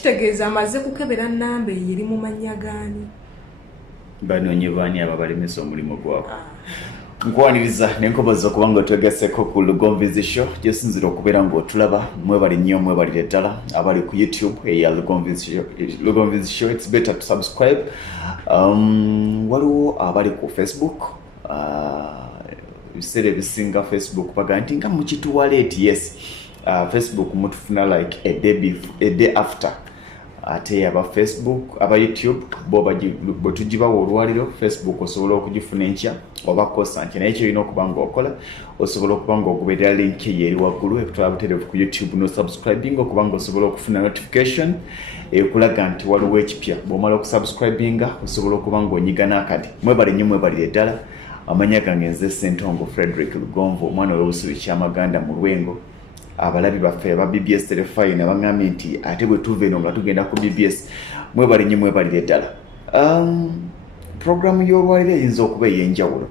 kitegeeza amaze kukebera namba eri mu mannya gaani banoonye baani ababalemesa omulimu gwabwe. Nkwaniriza nenkoboza kubanga twegaseko ku Lugonvizi Show gyesinzira okubeera ng'otulaba mwebali nnyo mwebalire ddala abali ku YouTube eya Lugonvizi Show. It's better to subscribe. Waliwo abali ku Facebook ebiseera ebisinga Facebook baga nti nga mukituwaleeti. Yes, Facebook mutufuna like a day after. Ate aba Facebook aba YouTube bo tugibawa olwaliro Facebook osobola okugifuna enkya oba kosa nkya naye kyolina okuba ng'okola osobola okuba ng'ogoberera link eri waggulu ekutwala butereevu ku YouTube no subscribing okuba ng'osobola okufuna notification ekulaga nti waliwo ekipya. Bw'omala okusubscribinga osobola okuba ng'onyiga n'akati. Mwebale nnyo mwebalire ddala. Amanya gange nze Ssentongo Frederick Lugonvu omwana w'obusubi ky'amaganda mu Lwengo. Abalabi baffe aba BBS Telefine abangambye nti ate bwe tuva eno nga tugenda ku BBS mwebale nnyo mwebalire ddala. Programu y'olwaliro eyinza okuba ey'enjawulo.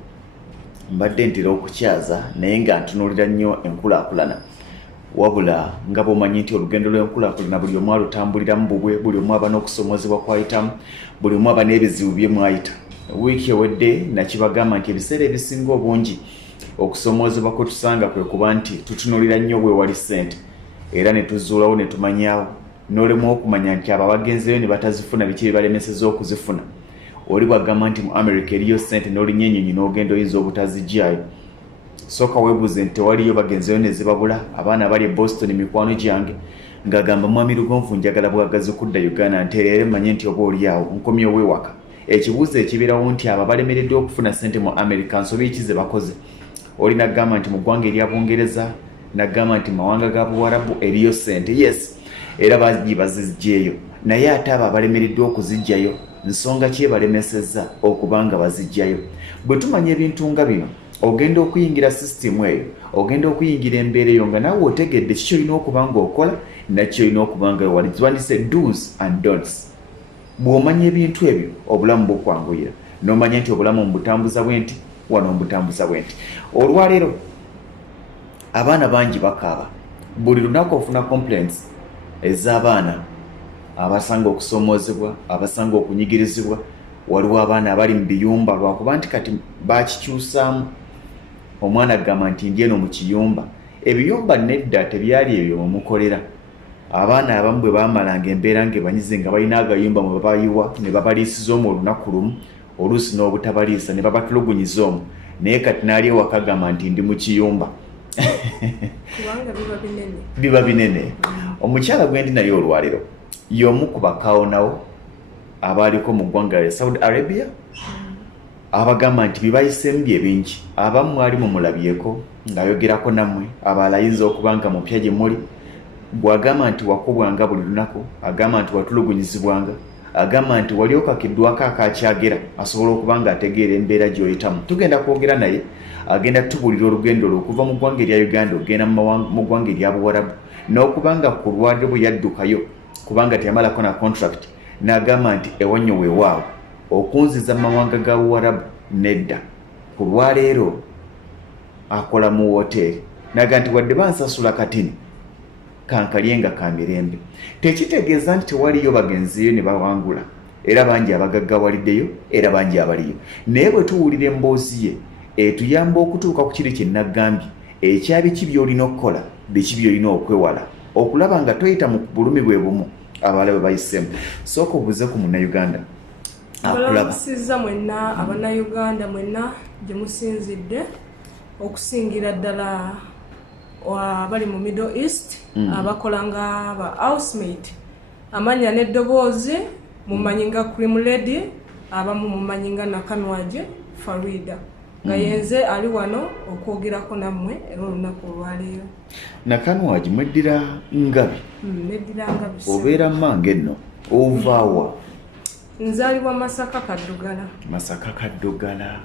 Mbadde ntera okukyaza naye nga ntunuulira nnyo enkulaakulana. Wabula nga bw'omanyi nti olugendo lw'enkulaakulana buli omu alutambuliramu bubwe, buli omu aba n'okusomozebwa kwayitamu, buli omu aba n'ebizibu bye mwayita. Wiiki ewedde nakibagamba nti ebiseera ebisinga obungi okusomozebwa kwe tusanga kwe kuba nti tutunuulira nnyo bwe wali ssente era ne tuzuulawo ne tumanyaawo n'olemu okumanya nti abo abagenzeyo ne batazifuna biki bye balemeseza okuzifuna. Oli bwagamba nti mu America eriyo ssente n'olinyennyonyi n'ogenda oyinza obutazijjayo. Sooka weebuuze nti tewaliyo bagenzeyo ne zibabula. Abaana abali e Boston mikwano gyange ng'agamba mwami Lugonvu njagala bwagazi kudda Uganda ntereere mmanye nti oba oli awo nkomyewo ewaka. Ekibuuzo ekibeerawo nti abo balemereddwa okufuna ssente mu America nsobi ki ze bakoze. Oli nagamba nti mu ggwanga erya Bungereza nagamba nti mawanga ga Buwarabu eriyo ssente. Yes, era bazijjeeyo naye ate abo abalemereddwa okuzijjayo nsonga ki ebalemesezza okubanga bazijjayo. Bwe tumanya ebintu nga bino ogenda okuyingira sisitimu eyo, ogenda okuyingira embeera eyo nga naawe otegedde kiki olina okuba ng'okola nakyo olina okuba nga wali ziwandise do's and don'ts. Bw'omanya ebintu ebyo obulamu bukwanguyira n'omanya nti obulamu mbutambuza bwenti wano mbutambuza bwenti. Olwaleero abaana bangi bakaaba. Buli lunaku ofuna complaints ez'abaana abasanga okusomozebwa, abasanga okunyigirizibwa. Waliwo abaana abali mu biyumba lwakuba nti kati bakikyusaamu. Omwana agamba nti ndi eno mu kiyumba. Ebiyumba nedda tebyali ebyo mumukolera. Abaana abamu bwe baamalanga embeera ng'ebanyize nga balina agayumba mwe babayiwa ne babaliisiza omu olunaku lumu oluusi n'obutabaliisa ne babatulugunyiza omu naye kati n'ali ewaka agamba nti ndi mu kiyumba. Kubanga biba binene. Omukyala gwe ndi naye olwaliro y'omu ku bakaawonawo abaaliko mu ggwanga lya Saudi Arabia abagamba nti bibayiseemu bye bingi. Abamu mwali mumulabyeko ng'ayogerako nammwe, abalala ayinza okuba nga mupya gye muli. Bw'agamba nti wakubwanga buli lunaku, agamba nti watulugunyizibwanga, agamba nti wali okakiddwako akakyagera asobola okuba ng'ategeera embeera gy'oyitamu. Tugenda kwogera naye agenda tubuulira olugendo lwe okuva mu ggwanga erya Uganda ogenda mu ggwanga erya Buwarabu n'okuba nga ku lwaliro bwe yaddukayo kubanga teyamalako na contract n'agamba nti ewannyo weewaawo okunziza mu mawanga ga Buwarabu nedda. Ku lwaleero akola mu woteeri n'agamba nti wadde bansasula katini kankalyenga ka mirembe. Tekitegeeza nti tewaliyo bagenziyo ne bawangula era bangi abagaggawaliddeyo era bangi abaliyo. Naye bwe tuwulira emboozi ye etuyamba okutuuka ku kiri kye nagambye ekyabiki by'olina okukola biki by'olina okwewala okulaba nga toyita mu bulumi bwe bumu abalala bwe bayiseemu. Sooka obuze ku Munnayuganda akulabasiza mwenna Abannayuganda mwenna gye musinzidde okusingira ddala abali mu Middle East abakola nga ba housemate amanya n'eddoboozi mumanyi nga Cream Lady abamu mumanyi nga Nakanwaje Farida nga yenze ali wano okwogerako nammwe era olunaku olwaleero. Nakanwaje mweddira ngabi? Neddira ngabi. Obeera mmange nno ovaawa? Nzaalibwa Masaka Kaddugala. Masaka Kaddugala.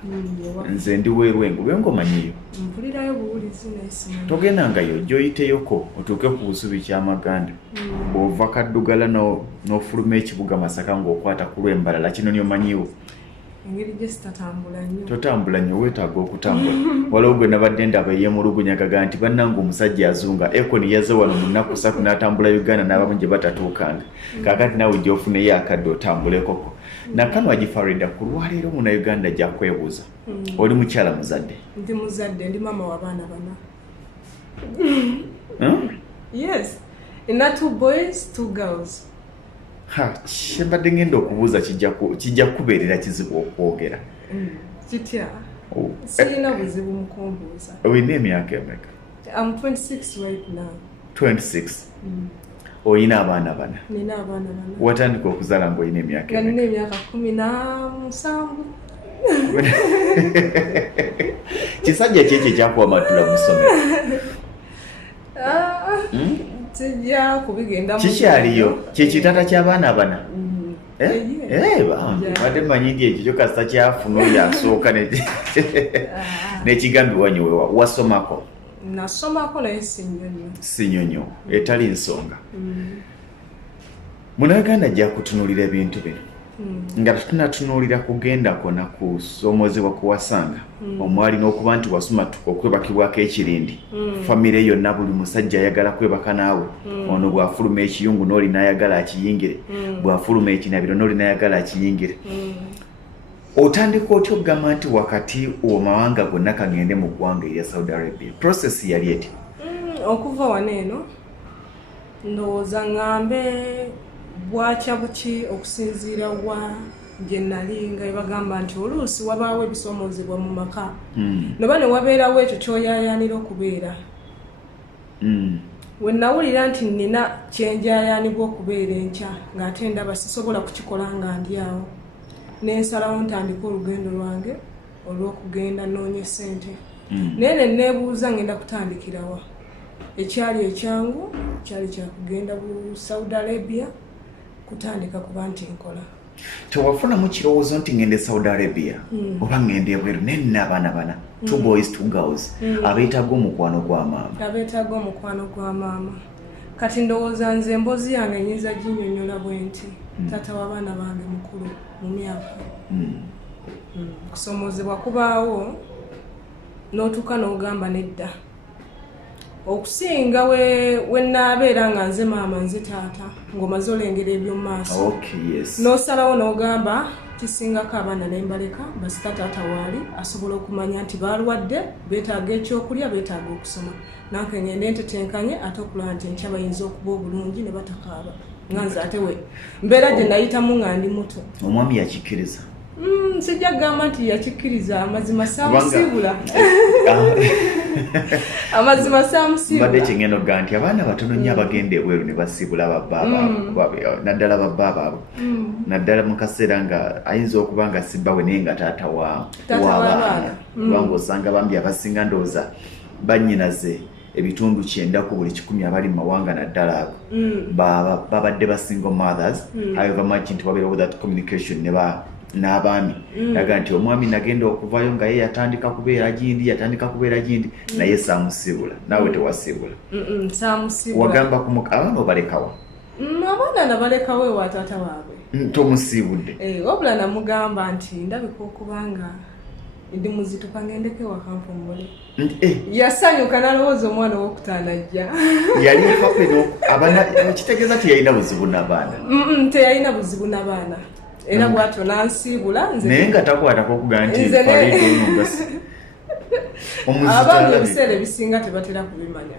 Nze ndi Lwengo. Lwengo manyiyo? Mpulirayo buwulizi n'esimu. Togendangayo gy'oyiteyoko otuuke ku busubi ky'Amaganda. Bw'ova Kaddugala n'ofuluma ekibuga Masaka ng'okwata ku lw'embalala kino nyo manyiwo. engeri gye sitatambula nnyo. Totambula nnyo, weetaaga okutambula. Waliwo gwe nabadde ndaba yeemulugunyaga nti bannange omusajja azunga Ekoni yazze wano mu nnaku 3 n'atambula Uganda n'abamu gye batatuukanga. Kaakati naawe gy'ofuneyo akadde otambulekoko. Nakano agifarida ku lwaleero Munnayuganda ajja kwebuuza. Oli mukyala muzadde? Ndi muzadde, ndi mama w'abaana bana. Yes. Ina 2 boys, 2 girls. Kyembadde ngenda okubuuza kijja kubeerera kizibu okwogera. Kitya? Sirina buzibu mu kumbuuza. Olina emyaka emeka? I'm 26 right now. 26? Oyina abaana bana? Nina abaana bana. Watandika okuzaala ng'olina emyaka emeka? Nina emyaka 17. Kisajja ki ekyo ekyakuwa amatula mu ssomero? Tijja kubigenda mu kikyaliyo kyekitata ky'abaana bana. Badde mmanyi nti ekyo kyo kasita kyafuna oyo asooka n'ekigambibwa nyo wasomako? Nasomako naye si nnyonnyo etali nsonga. Munnayuganda ajja kutunuulira ebintu bino nga tunatunuulira kugendako na kusoomozebwa kuwasanga omwali n'okuba nti wasoma okwebakibwako ekirindi famire yonna buli musajja ayagala kwebaka naawe ono bw'afuluma ekiyungu n'oli n'ayagala akiyingire bw'afuluma ekinabiro n'oli n'ayagala akiyingire. Otandika otya okugamba nti wakati omawanga gonna kagende mu ggwanga erya Saudi Arabia? Process yali eti? Okuva wano eno ndowooza ngambe bwakya buki okusinziira wa gye nali nga bagamba nti oluusi wabaawo ebisoomozebwa mu maka noba ne wabeerawo ekyo ky'oyaayaanira okubeera. We nawulira nti nina kyenjaayaanibwa okubeera enkya ng'ate ndaba sisobola kukikola nga ndi awo, n'ensalawo ntandika olugendo lwange olw'okugenda noonye ssente. Naye ne neebuuza ngenda kutandikirawa. Ekyali ekyangu kyali kyakugenda bu Saudi Arabia kutandika kuba nti nkola. Tewafunamu kirowoozo nti ngende Saudi Arabia oba ngende ebweru naye nina abaana bana 2 boys 2 girls abeetaaga omukwano gwa maama? Abeetaaga omukwano gwa maama. Kati ndowooza nze emboozi yange nyinza ginnyonnyola bwe nti taata w'abaana bange mukulu mu myaka. Kusoomozebwa kubaawo n'otuuka n'ogamba nedda. Okusinga we naabeera nga nze maama nze taata ng'omaze olengera eby'omu maaso. N'osalawo n'ogamba kisingako abaana ne mbaleka basita taata waali asobola okumanya nti balwadde beetaaga ekyokulya beetaaga okusoma. Nanke ngende ntetenkanye ate okulaba nti enkya bayinza okuba obulungi ne batakaaba. Nga nze ate we mbeera gye nayitamu nga ndi muto. Omwami yakikkiriza? Sijja kugamba nti yakikkiriza, amazima saamusiibula. Amazima saamusiibula. Mbadde kyengenda okugaa nti abaana batono nnyo abagenda ebweru ne basiibula babbaabwe naddala babbaabwe naddala mu kaseera nga ayinza okuba nga sibbawe naye nga taata w'abaana kubanga osanga bambi abasinga ndowooza bannyinaze ebitundu 9 ku buli 10 abali mu mawanga naddala ago babadde ba single mothers. However much nti wabeerawo that communication n'abaami naga nti omwami nagenda okuvayo nga ye yatandika kubeera gindi naye saamusiibula. Naawe tewasiibula? Saamusiibula. Wagamba abaana obalekawa? Abaana nabalekawo ewa taata waabwe. Tomusiibudde? Wabula namugamba nti ndabika okubanga ndi muzituka ngendeko ewaka mpummule. Yasanyuka n'alowooza omwana ow'okutaano ajja. Yali happy kitegeeza tiyalina buzibu n'abaana? Teyalina buzibu n'abaana. Era bw'atyo n'ansiibula nze. Naye nga takwatako okugaa nti abaana ebiseera ebisinga tebatera kubimanya.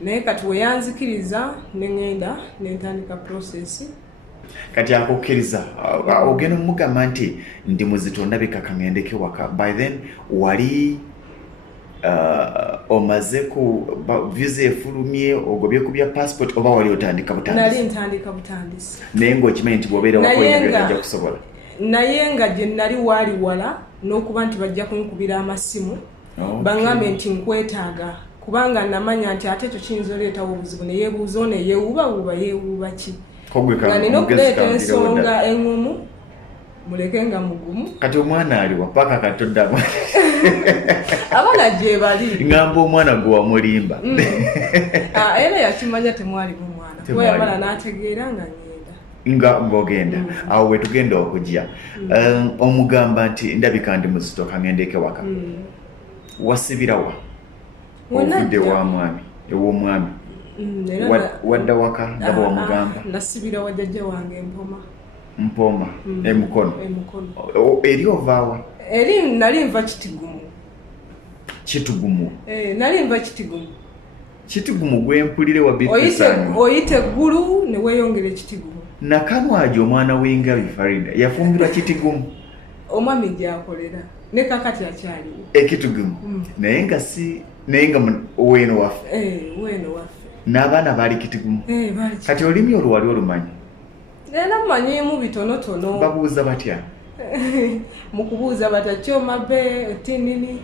Naye kati we yanzikiriza ne ŋŋenda ne ntandika process. Kati akukkiriza ogenda omugamba nti ndi muzito ndabika kangendeke waka. By then wali omaze ku visa efulumye ogobye ku bya passport oba wali otandika butandisi? Nali ntandika butandisi. Naye ng'okimanyi nti bw'obeera wakola ajja kusobola? Naye nga gye nali waali wala n'okuba nti bajja kunkubira amasimu baŋŋambe nti nkwetaaga kubanga namanya nti ate ekyo kiyinza oleetawo obuzibu ne yeebuuza ono yeewuubawuuba yeewuuba ki nga nina okuleeta ensonga eŋŋumu muleke nga mugumu. Kati omwana aliwa paka katoddamu? Abaana gye bali. Ngamba omwana gwe wamulimba. Era yakimanya temwalimu mwana kuba yamala n'ategeera nga ngenda. nga ngogenda awo we tugenda okujja omugamba nti ndabika ndi muzito kangende waka wasibirawa ovudde wa mwami ew'omwami wadda waka ngabo wamugamba nasibira wa jjajja wange Mpoma emukono eri ovaawa eri nali nva Kitigumu nali nva Kitigumu gwempulire wa Bitesani oyite eggulu ne weeyongera Kitigumu nakanwaje omwana w'engabi Farida yafumbirwa Kitigumu omwami gy'akolera ne kakati akyaliwo Kitigumu naye nga weeno waffe n'abaana baali Kitigumu kati olulimi olwo wali olumanyi era mmanyimu bitonotono babuuza batya mu kubuuza batakyomabbe otinini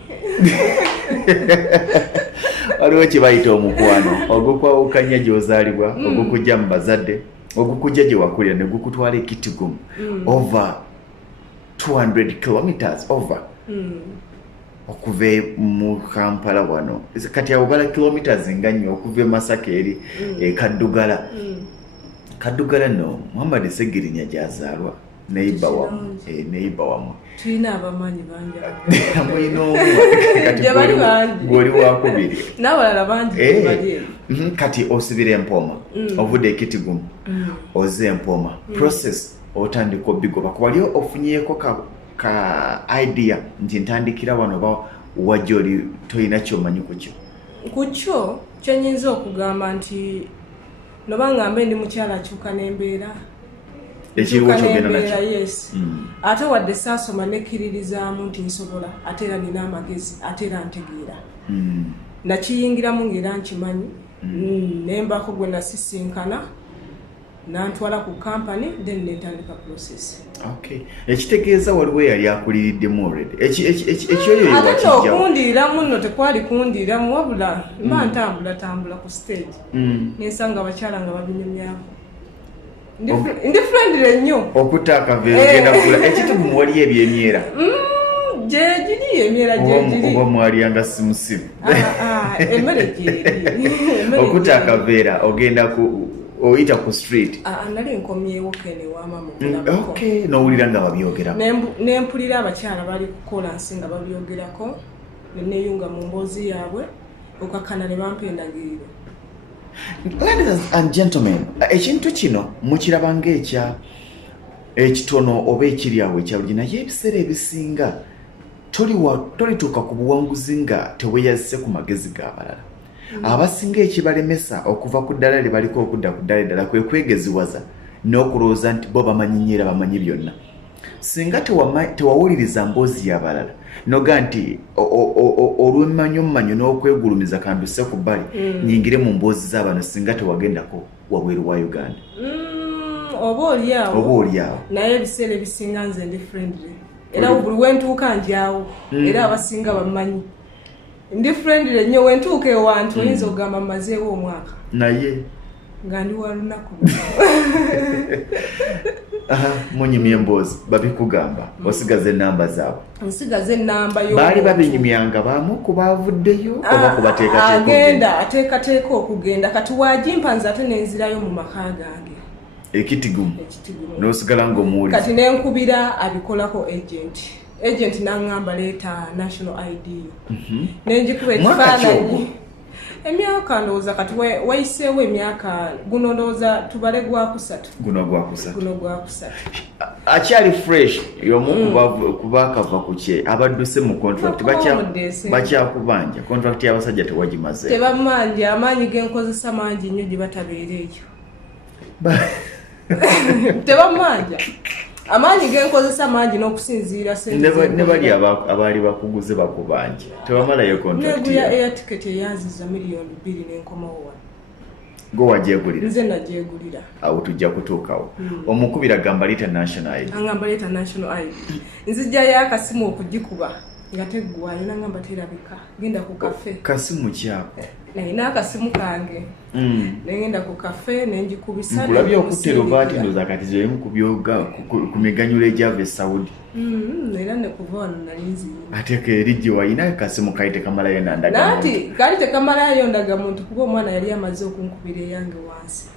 waliwo kye bayita omukwano ogukwawukanya gy'ozaalibwa ogukujja mu bazadde ogukujja gye wakulira ne gukutwala Kitigumu over 200 kilometers over okuva mu Kampala wano kati awobala kilometers nga nnyo okuva e Masaka eri Kaddugala no Muhammad Segirinya gyazaalwa neighbor wamwe tulina abamanyi bangi gwoli wakubiri n'abalala bangi kati osibira Empoma ovudde e Kitigumu oze Empoma process otandika obigoba kuwali ofunyeeko ka idea nti ntandikira wano ba wajja oli tolina kyomanyi ku kyo kyenyinza okugamba nti noba ngambe ndi mukyala akyuka n'embeera ekiriwo kyogenda nakyo yes ate wadde saasoma nekkiririzaamu nti nsobola ate era nina amagezi ate era ntegeera nakiyingiramu ng'era nkimanyi nembako gwe nasisinkana nantwala ku company then netandika process ekitegeeza waliwo yali akuliriddemu already ekyoyo ate okundiramu nno tekwali kundiramu wabula mba ntambula ku stage nensanga abakyala nga babinyumyako ndi friendly nnyo okutta akaveera ogenda kugula Ekitigumu waliyo ebyemyera gyegiri emyera gyegiri oba mwalyanga simusimu emmere gyeri okutta akaveera ogenda oyita ku street nali nkomyewo kene wamamu n'owulira nga babyogerako nempulira abakyala bali kukola nsi nga babyogerako neneyunga mu mboozi yaabwe okakkana ne bampa endagiriro. Ladies and gentlemen, ekintu kino mukiraba ng'ekya ekitono oba ekiri awo ekyaluggi naye ebiseera ebisinga tolituuka ku buwanguzi nga teweeyazise ku magezi g'abalala. Abasinga ekibalemesa okuva ku ddala lye baliko okudda ku ddala eddala kwe kwegeziwaza n'okulowooza nti bo bamanyi nnyo era bamanyi byonna. Singa tewawuliriza mboozi y'abalala noga nti olw'emmanyommanyo n'okwegulumiza kanduse ku bbali nyingire mu mboozi z'abano singa tewagendako wabweru wa Uganda. Oba olyawo naye ebiseera ebisinga nze ndi friendly era buli wentuuka njyawo era abasinga bamanyi ndi friendly nnyo wentuuka ewantu oyinza okugamba mmazeewo omwaka naye nga ndi wa lunaku. Munyumya emboozi babikugamba osigaze ennamba zaabwe. Nsigaze ennamba yo. Baali babinyumyanga baamu ku baavuddeyo oba kubateekateeka agenda ateekateeka okugenda kati waagimpanza ate nenzirayo mu maka gange. Ekitigumu n'osigala ng'omuwuliza kati nenkubira abikolako agent n'angamba leeta national ID nenjikuba ekifaananyi emyaka ndowooza kati wayiseewo emyaka guno ndowooza tubale gwakusatu. Guno gwakusatu akyali fresh y'omu kubakava ku kye abadduse mu contract bakyakubanja contract y'abasajja tewagimaze tebamanja amaanyi genkozesa mangi nnyo gye batabeera eyo tebamanja amaanyi genkozesa mangi n'okusinziira ne bali abaali bakuguze bakubanja tebamalayo contract neguya air ticket eyanziza $2 million n'enkomawo wano. Go wagyegulira? Nze nagyegulira. Awo tujja kutuukawo. Omukubira gamba leeta national ID. Angamba leeta national ID. Nzijjayo akasimu okugikuba nga teggwayo nangamba terabika. Genda ku kafe. Kasimu kyako? Nalina akasimu kange. Nengenda ku kafe nenjikubisa. Nkulabye okutero baati ndoza kati zemu kubyoga ku miganyulo egyava e Saudi. Era ne kuva wano nalinzi. Ate kerijje wayina kasimu kaite kamalayo nandaga. Nati kali tekamalayo ndaga muntu kuba omwana yali amaze okunkubira eyange wansi.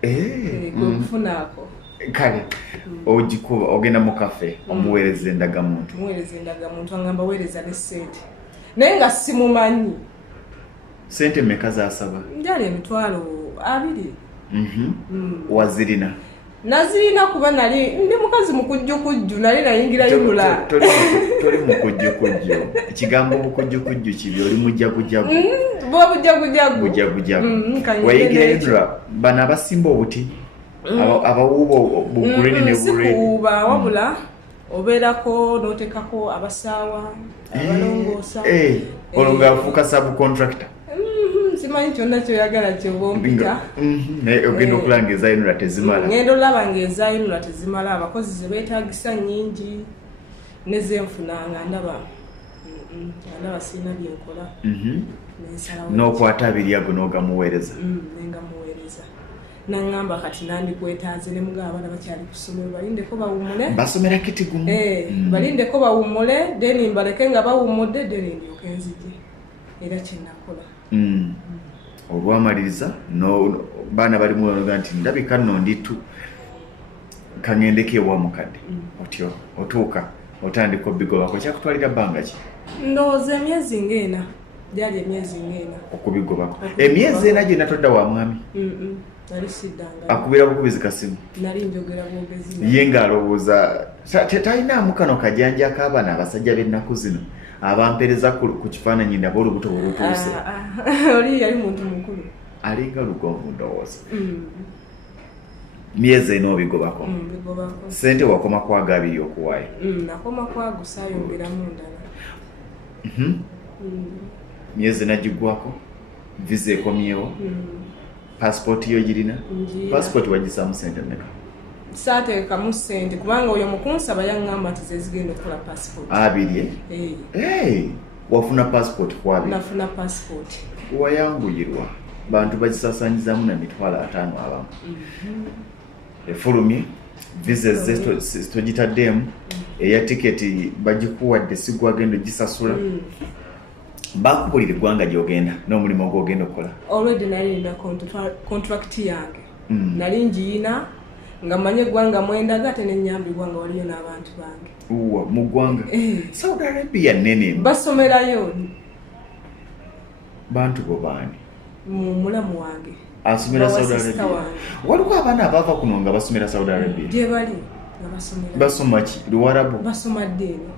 Kwe kufunaako. kale ogikuba ogenda mu kafe omuweereza endagamuntu angamba weereza ne ssente naye nga simumanyi ssente mmeka zasaba njali 20,000 wazirina nazirina kuba nali ndi mukazi mukujjukujju nali nayingira yulula toli mukujjukujju ekigambo mukujjukujju kibi oli mujjagujagu bujjagujagu wayingira yulula bano abasimba obuti abawuuba bugulini ne bulwuuba wabula obeerako n'oteekako abasaawa abalongoosa olwo ngaafuuka subcontractor simanyi kyonna kyoyagala kyobompita ogenda okulanga ezayinula tezimala ngenda olaba ngaezayinula tezimala abakozi zebeetagisa nnyingi nezenfunanga ndaba sirina byenkola n'okwata abiryago n'ogamuweereza nengamuweereza naŋŋamba kati nandikwetaaze ne mugaba abaana bakyali ku ssomero balindeko bawummule basomera kiti gumu balindeko bawummule deni mbaleke nga bawummudde deni ndyoke nzije era kyenakola olwamaliriza baana balimu banoga nti ndabika nno nditu kaŋŋendeko ewa mukadde otyo otuuka otandika obigobako kyakutwalira bbanga ki ndowooza emyezi ng'ena gyali emyezi ng'ena okubigobako emyezi ena gyonna todda wa mwami nali siddanga akubira bukubizi kasimu nali njogera bwogezi ye ng'alowooza talinaamu kano kajanja ak'abaana abasajja b'ennaku zino abampereza ku kifaananyi ndaba olubuto bwerutuuse oli yali muntu mukulu alinga lugonvu ndowooza myezi ena obigobako ssente wakoma kwaga abiri okuwaayo nakoma kwagusa ayongeramu ndala myezi ena giggwako visa ekomyewo passport yo girina passport wagisaamu ssente mmeka saateekamu ssente kubanga oyo mukunsaba yaŋŋamba nti zezigenda okukola passport abiri wafuna passport kwabiri nafuna passport wayanguyirwa bantu bagisasanyizaamu na 50,000 abamu efulumye visa ze togitaddeemu eya tiketi bagikuwadde sigwagenda gisasula bakubulira eggwanga gyogenda n'omulimu gwogenda okukola already nalinda contract yange nali njiyina nga manye eggwanga mwendaga ate nenyambibwa nga waliyo n'abantu bange mu ggwanga Saudi Arabia nene basomerayo bantu bo baani mu mulamu wange asomera Saudi Arabia waliwo abaana abava kuno nga basomera Saudi Arabia gye bali nga basomera basoma ki luwarabu basoma ddeeni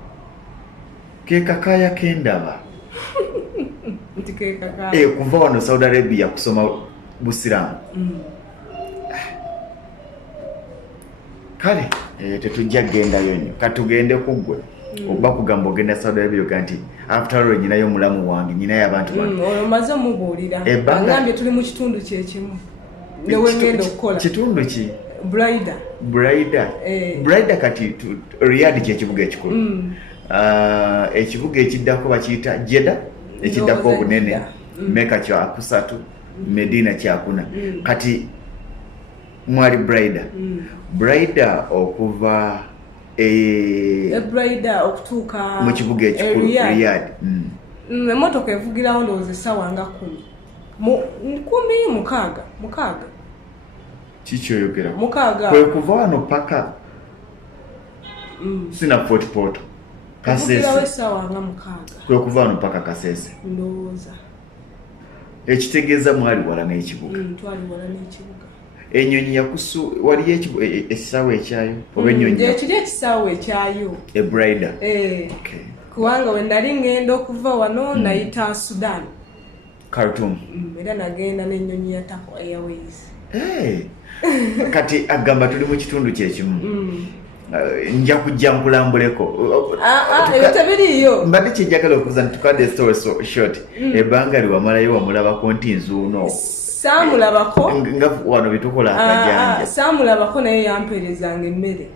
ke kakaya kendaba nti ke kakaya kuva wano Saudi Arabia kusoma busiraamu kale tetujja gendayo nnyo katugende kuggwe oba kugamba ogenda Saudi Arabia oga nti after all nyinayo omulamu wange nyinayo abantu bange omaze omubuulira agambye tuli mu kitundu kyekimu newengenda okukola kitundu ki Brida kati Riyadh kyekibuga ekikulu ekibuga ekiddako bakiyita Jeddah ekiddako obunene Mecca kyakusatu Medina kyakuna kati mwali Brida okuva Brida okutuuka mu kibuga ekikulu Riyadh emmotoka evugirawo ndowooza essaawa nga 10 kikyoyogera kwe kuva wano paka sina Fort Portal Kasese essaawa nga 6 kwe kuva wano paka Kasese ndowooza ekitegeeza mwali wala n'ekibuga twali wala n'ekibuga ennyonyi yakusu waliyo ekisaawe ekyayo oba ennyonyi ekiri ekisaawe ekyayo Brida kubanga we nali ngenda okuva wano nayita Sudan Khartoum era nagenda n'ennyonyi ya Taco Airways kati agamba tuli mu kitundu kyekimu nja kujja nkulambuleko ebyo tebiriyo mbadde kyenjagala okuza ntukadde story short ebbanga liwamalayo wamulabako nti nzuuno saamulabako nga wano bitukola akajanja saamulabako naye yampeerezanga emmere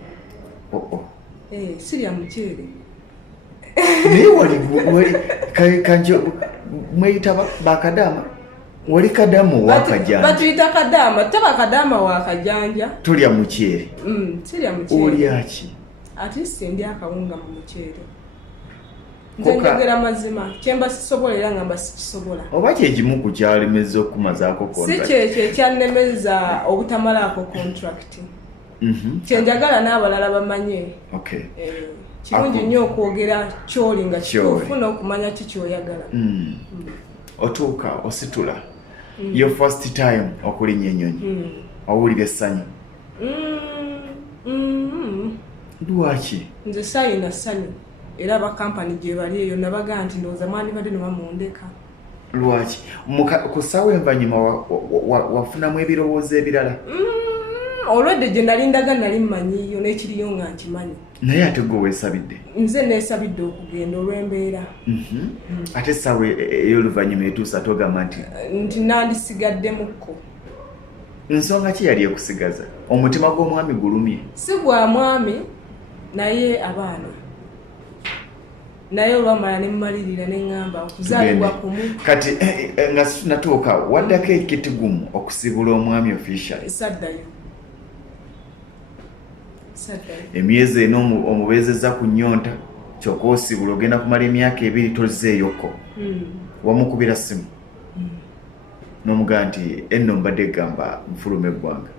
sirya muceere naye wali kanjo mweyita bakadaama wali kadaama wakajanja batuyita kadaama taba kadaama wakajanja tulya muceere sirya muceere olyaki ate sindi akawunga mu muceere nze njogera mazima kyemba sisobola era ngamba sikisobola oba kyekimu ku kyalemeza okumazaako si kyekyo ekyannemeza obutamalaako contract kyenjagala n'abalala bamanye. Kirungi nnyo okwogera ky'oli nga kituufu n'okumanya kikyoyagala. Otuuka ositula your first time okulinnya ennyonyi owulira essanyu? Lwaki? Nze saayina ssanyu era abakampani gye bali eyo nabaga nti ndowooza mwandibadde ne bamundeka. Lwaki? Ku ssaawa envanyuma wafunamu ebirowoozo ebirala? Olwedde gye nalindaga nali mmanyiyo n'ekiriyo nga nkimanyi. Naye ate gwe weesabidde? Nze neesabidde okugenda olw'embeera. Ate essaawa ey'oluvannyuma etuusa togamba nti nandisigaddemukko. Nsonga ki yali ekusigaza? Omutima gw'omwami gulumye? Si gwa mwami naye abaana. Naye olwamala ne mmalirira ne ŋŋamba okuzaalibwa kumu. Kati nga natuuka waddako ekitigumu okusibula omwami official? Saddayo. Emyezi eno omubeezezza ku nnyonta kyokka osibula ogenda kumala emyaka 2 tozeeyoko. Wamukubira ssimu n'omugaa nti enno mbadde gamba nfulume eggwanga.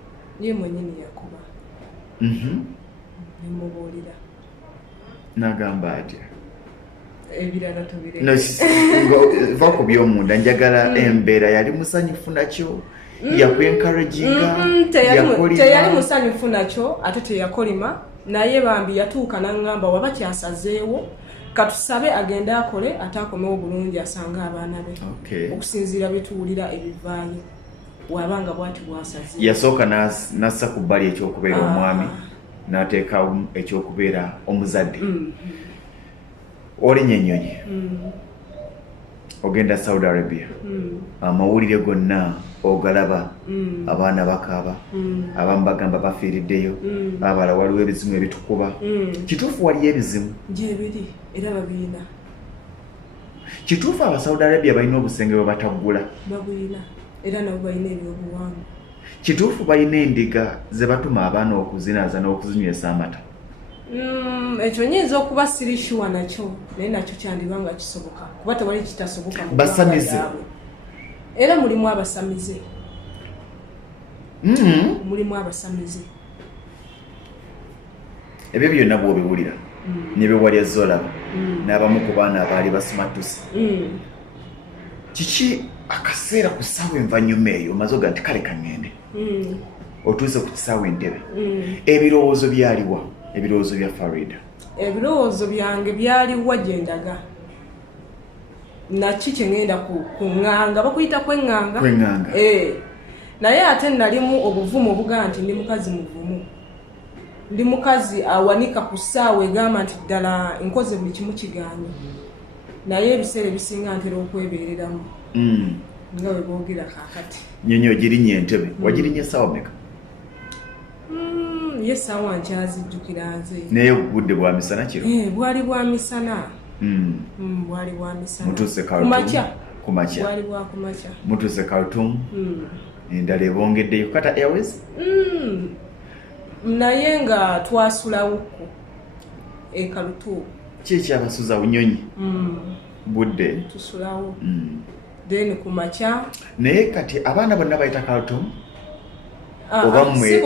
Ye mwennyini yakuba. Nemubuulira. N'agamba atya? Ebirala tubireke. Va ku by'omunda njagala embeera yali musanyufu nakyo? Yakwencouraginga? Teyali musanyufu nakyo ate teyakolima naye bambi yatuuka n'aŋŋamba waba kyasazeewo katusabe agende akole ate akomewo bulungi asange abaana be. Okusinziira byetuwulira ebivaayo wabanga bwati bwasaze. Yasooka nassa ku bbali ekyokubeera omwami n'ateekawo ekyokubeera omuzadde. Olinya ennyonyi ogenda Saudi Arabia, amawulire gonna ogalaba, abaana bakaaba, abamu bagamba bafiiriddeyo, abalala waliwo ebizimu ebitukuba. Kituufu waliyo ebizimu? Gyebiri era babiina. Kituufu aba Saudi Arabia balina obusenge bwe bataggula? Babulina era nabo balina ebyobuwangwa. Kituufu balina endiga ze batuma abaana okuzinaaza n'okuzinywesa amata? Ekyo nyinza okuba sirishuwa nakyo naye nakyo kyandibanga kisoboka kuba tewali kitasoboka mu basamize. Era mulimu abasamize. Mulimu abasamize. Ebyo byonna bw'obiwulira ne bewalya zolaba n'abamu ku baana abaali basimatusi. Kiki akaseera ku ssaawa envanyuma eyo omaze oga nti kale kangende otuuse ku kisaawa entebe ebirowoozo byaliwa? Ebirowoozo bya Farida? Ebirowoozo byange byaliwa gye ndaga. Naki kye ngenda kuŋŋanga bakuyita kweŋŋanga? Kweŋŋanga. Naye ate nalimu obuvumu obugaa nti ndi mukazi muvumu. Ndi mukazi awanika ku ssaawa egamba nti ddala nkoze buli kimu kigaanye. Naye ebiseera ebisinga ntera okwebeereramu. Nga bwe boogera kaakati. Nnyonyi ogirinnye entebe. Wagirinnye essaawa mmeka? Ye essaawa nkyazijjukira nze. Naye obudde bwa misana kiro? Bwali bwa misana. Bwali bwa misana. Mutuuse Khartoum? Kumakya. Bwali bwa kumakya. Mutuuse Khartoum? Endala ebongeddeyo Qatar Airways? Naye nga twasulawo e Khartoum. Ki ekyabasuza bunyonyi? Budde? Tusulawo. Then kumakya. Naye kati abaana bonna bayita Khartoum? Oba mmwe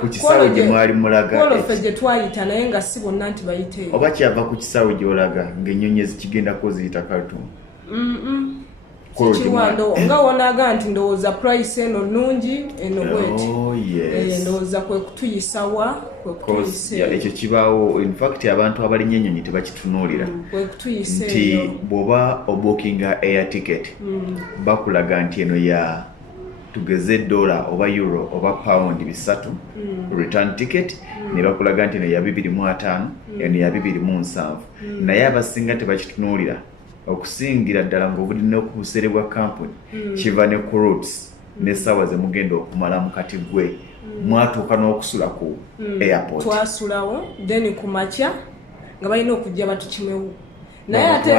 ku kisaawe gye mwali mulaga? Kwoloffe gye twayita naye nga si bonna nti bayiteeyo. Oba kyava ku kisaawe gy'olaga ng'ennyonyi ezikigendako ziyita Khartoum? Kikiwando nga wonaga nti ndowooza price eno nnungi eno bweti. Ndowooza kwe kutuyisawa kwe kutuyisa ekyo kibaawo. In fact abantu abalinnye ennyonyi tebakitunuulira nti bw'oba obookinga air ticket bakulaga nti eno ya tugeze $, oba euro oba pound 3 return ticket ne bakulaga nti eno ya 250 eno ya 270 naye abasinga tebakitunuulira okusingira ddala ng'obulina okubuserebwa kampuni kiva ne ku routes n'essaawa ze mugenda okumala mu kati gwe mwatuuka n'okusula ku airport. Twasulawo then ku makya nga balina okujja batukimewo naye ate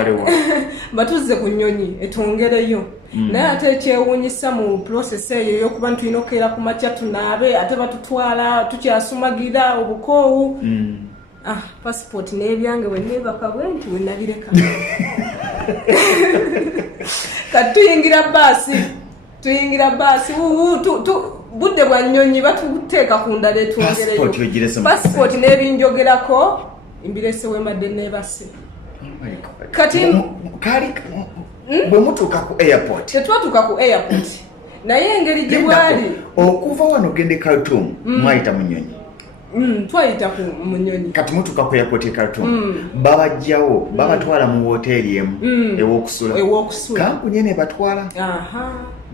batuze ku nnyonyi etongereyo. Naye ate ekyewuunyisa mu process eyo ey'okuba tulina okukeera ku makya tunaabe ate batutwala tukyasumagira obukoowu. Passport n'ebyange bwe neebaka bwe nti we nabireka. Kati tuyingira bbaasi budde bwa nnyonyi batuteeka ku ndala etwongereyo passport n'ebinjogerako mbirese wembadde neebase kati bwe mutuuka ku airport tetwatuuka ku airport naye engeri gye bwali okuva wano ogende Khartoum mwayita mu nnyonyi twayita mu nnyonyi kati mutuuka ku airport e Khartoum babajjawo babatwala mu woteeri emu ew'okusula kampuni ne batwala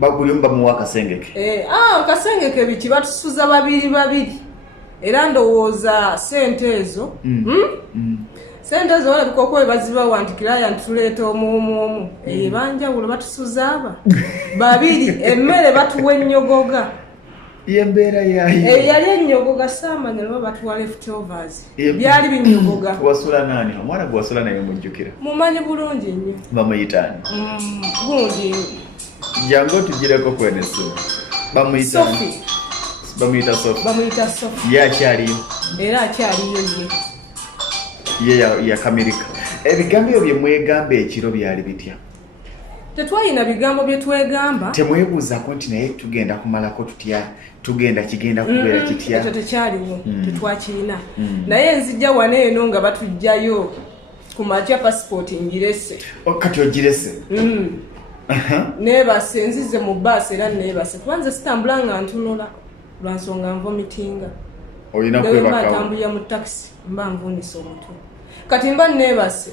buli omu bamuwa akasengeke akasengeke biki batusuza babiri era ndowooza sente ezo sente ezo walabika okwebazibawa nti client tuleeta omu banjawulo batusuza aba babiri emmere batuwa ennyogoga yembeera yayo yali ennyogoga saamanya laba batuwa leftovers byali binnyogoga wasula nani omwana gwe wasula naye mujjukira mumanyi bulungi nnyo bamuyitaani gundi jangu tugireko kwenesu bamuyita Sophie ye akyaliyo era akyaliyo ye yakamirika ebigambo ebyo bye mwegamba ekiro byali bitya tetwalina bigambo bye twegamba temwebuuzako nti naye tugenda kumalako tutya kigenda kubeera kitya ekyo tekyaliwo tetwakirina naye nzijja wano eno nga batujjayo ku makya passport ngirese kati ogirese neebase nzize mu bbaasi era neebase kuba nze sitambula nga ntunula lwansonga nvomitinga olina kwebakawo ntambulira mu takisi mba nvunisa omutwe kati mba neebase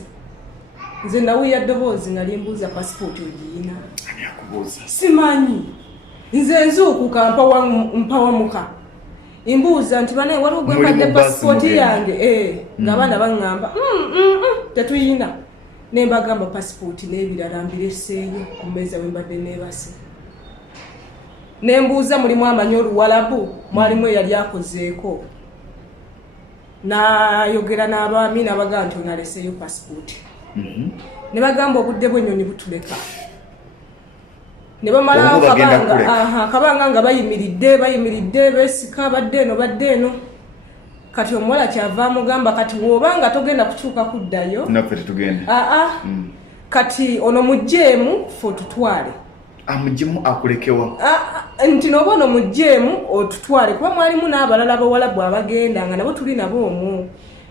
nze nawuya ddoboozi nga limbuuza passport ogiyina simanyi nze nzuukuka mpawamuka imbuuza nti banaye waliwo gwekadde passport yange ng'abaana baŋŋamba tetuyina nembagamba passport n'ebirala mbireseeyo ku mmeeza wembadde neebase nembuuza mulimu amanyi oluwalabu mwalimu eyali akozeeko nayogera n'abaami n'abagamba nti onaleseeyo passport ne bagamba obudde bw'ennyonyi butuleka ne bamalawo akabanga nga bayimiridde beesika badde eno kati omuwala kyava amugamba kati woobanga togenda kukyuka kuddayo naffe tetugenda kati ono mugjeemu fe otutwale amugjimu akulekewa nti noba ono mugjeemu otutwale kuba mwalimu n'abalala abawalabu abagenda nga nabo tuli nabo omwo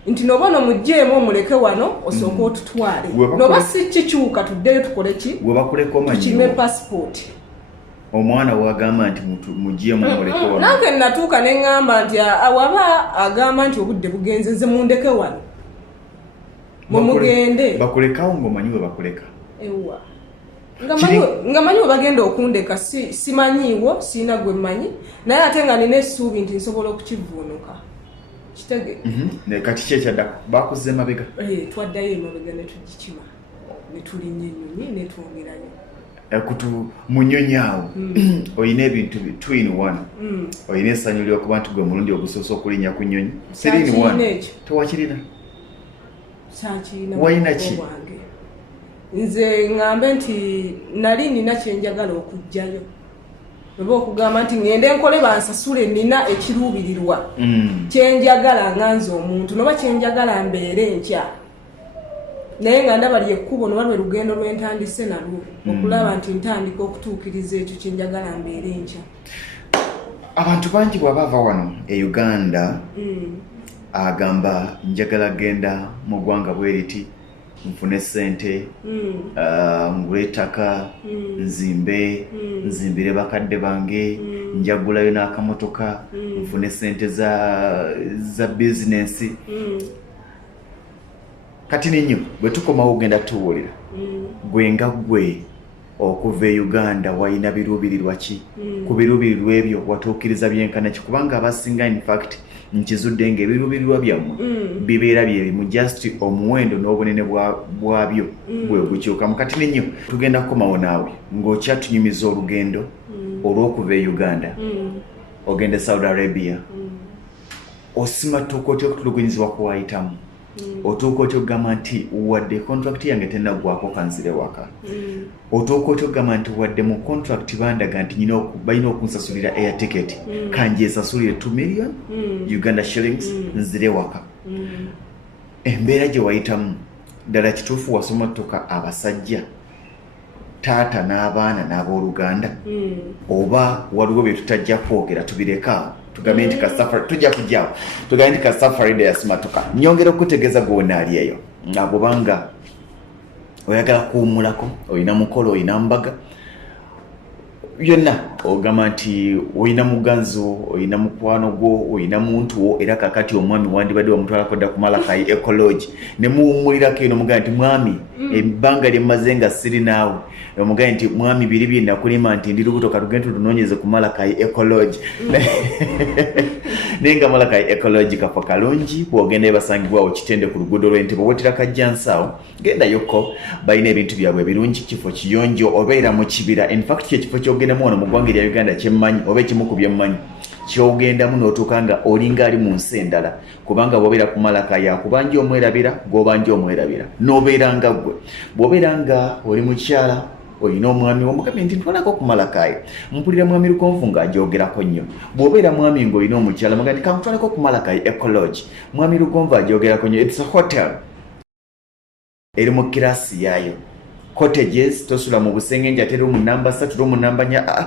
nti noba ono mugjeemu omuleke wano osooka otutwale noba si kikyuka tuddeyo tukole ki tukime passport omwana wagamba nti mugjeemu omuleke wano nange natuuka neŋŋamba nti waba agamba nti obudde bugenze nze mundeke wano mumugende bakulekawo ng'omanyi we bakuleka ewa nga manyi we bagenda okundeka simanyiiwo siina gwe mmanyi naye ate nga nina essuubi nti nsobola okukivuunuka kitege kati kyekyaddaku bakuze mabega twaddayo emabega netugikima netulinnya ennyonyi netwongerayo kutu mu nnyonyi awo olina ebintu 2 in 1 olina essanyu lyokuba nti gwe mulundi ogusoose okulinnya ku nnyonyi 3 in 1 tewakirina wayina ki nze ŋŋambe nti nali nina kyenjagala okujjayo oba okugamba nti ŋŋende nkole bansasule nina ekiruubirirwa kyenjagala nga nze omuntu noba kyenjagala mbeere nkya naye nga ndaba lyekkubo noba lwe lugendo lwentandise nalwo okulaba nti ntandika okutuukiriza ekyo kyenjagala mbeere nkya abantu bangi bw'aba ava wano e Uganda agamba njagala genda mu ggwanga bwe riti nfune sente ngule ettaka nzimbire bakadde bange njagulayo n'akamotoka nfune sente za bizinensi kati ninyo bwe tukomawo ogenda tuwulira gwe nga gwe okuva e Uganda wayina biruubirirwa ki ku biruubirirwa ebyo watuukiriza byenkana ki kubanga abasinga in fact nkizudde ng'ebiruubirirwa byammwe bibeera byebimu just omuwendo n'obunene bwabyo bwe gukyukamu kati ninyo tugenda kukomawo naawe ng'okyatunyumiza olugendo olw'okuva e Uganda ogenda Saudi Arabia osima tuuka otya okutulugunyizibwa kuwayitamu otuuka otya okugamba nti wadde contract yange tennaggwako kanzire waka otuuka otya okugamba nti wadde mu contract bandaga nti balina okunsasulira air ticket kanjesasulire 2 million Uganda shillings nzire waka embeera gye wayitamu ddala kituufu wasoma ttoka abasajja taata n'abaana n'abooluganda oba waliwo bye tutajja kwogera tubireka tugambe nti kasafari tujja kujjawo tugambe nti kasafari de yasimatuka nyongera okutegeeza gwonna ali eyo abobanga oyagala kuwummulako olina mukolo olina mbaga byonna ogamba nti olina muganzo olina mukwano gwo olina muntu wo era kakati omwami wandibadde wamutwalako dda ku Malakai Ecology ne muwummulirako eno mugamba nti mwami ebbanga lyemmaze nga siri naawe omugamba nti mwami biri bye nakulima nti ndi lubuto katugende tunoonyeze ku Malakai Ecology naye nga Malakai Ecology kafa kalungi bw'ogenda basangibwawo Kitende ku luguudo lw'Entebbe wotera kajjansaawo genda yokko balina ebintu byabwe ebirungi kifo kiyonjo obeera mu kibira in fact kyekifo kyogendamu wano mu ggwanga erya Uganda kyemmanyi oba ekimu ku byemmanyi kyogendamu n'otuuka nga olinga ali mu nsi endala kubanga bw'obeera ku Malakai akubanja omwerabira gw'obanja omwerabira n'obeera nga ggwe bw'obeera nga oli mukyala olina omwami wamugambye nti ntwalako ku Malakai mpulira mwami Lukonvu ng'ajogerako nnyo bw'obeera mwami ng'olina omukyala muga nti kankutwaleko ku Malakai Ecology mwami Lukonvu ajogerako nnyo it's a hotel eri mu kirasi yaayo cottages tosula mu busenge ate rumu namba 3 rumu namba 4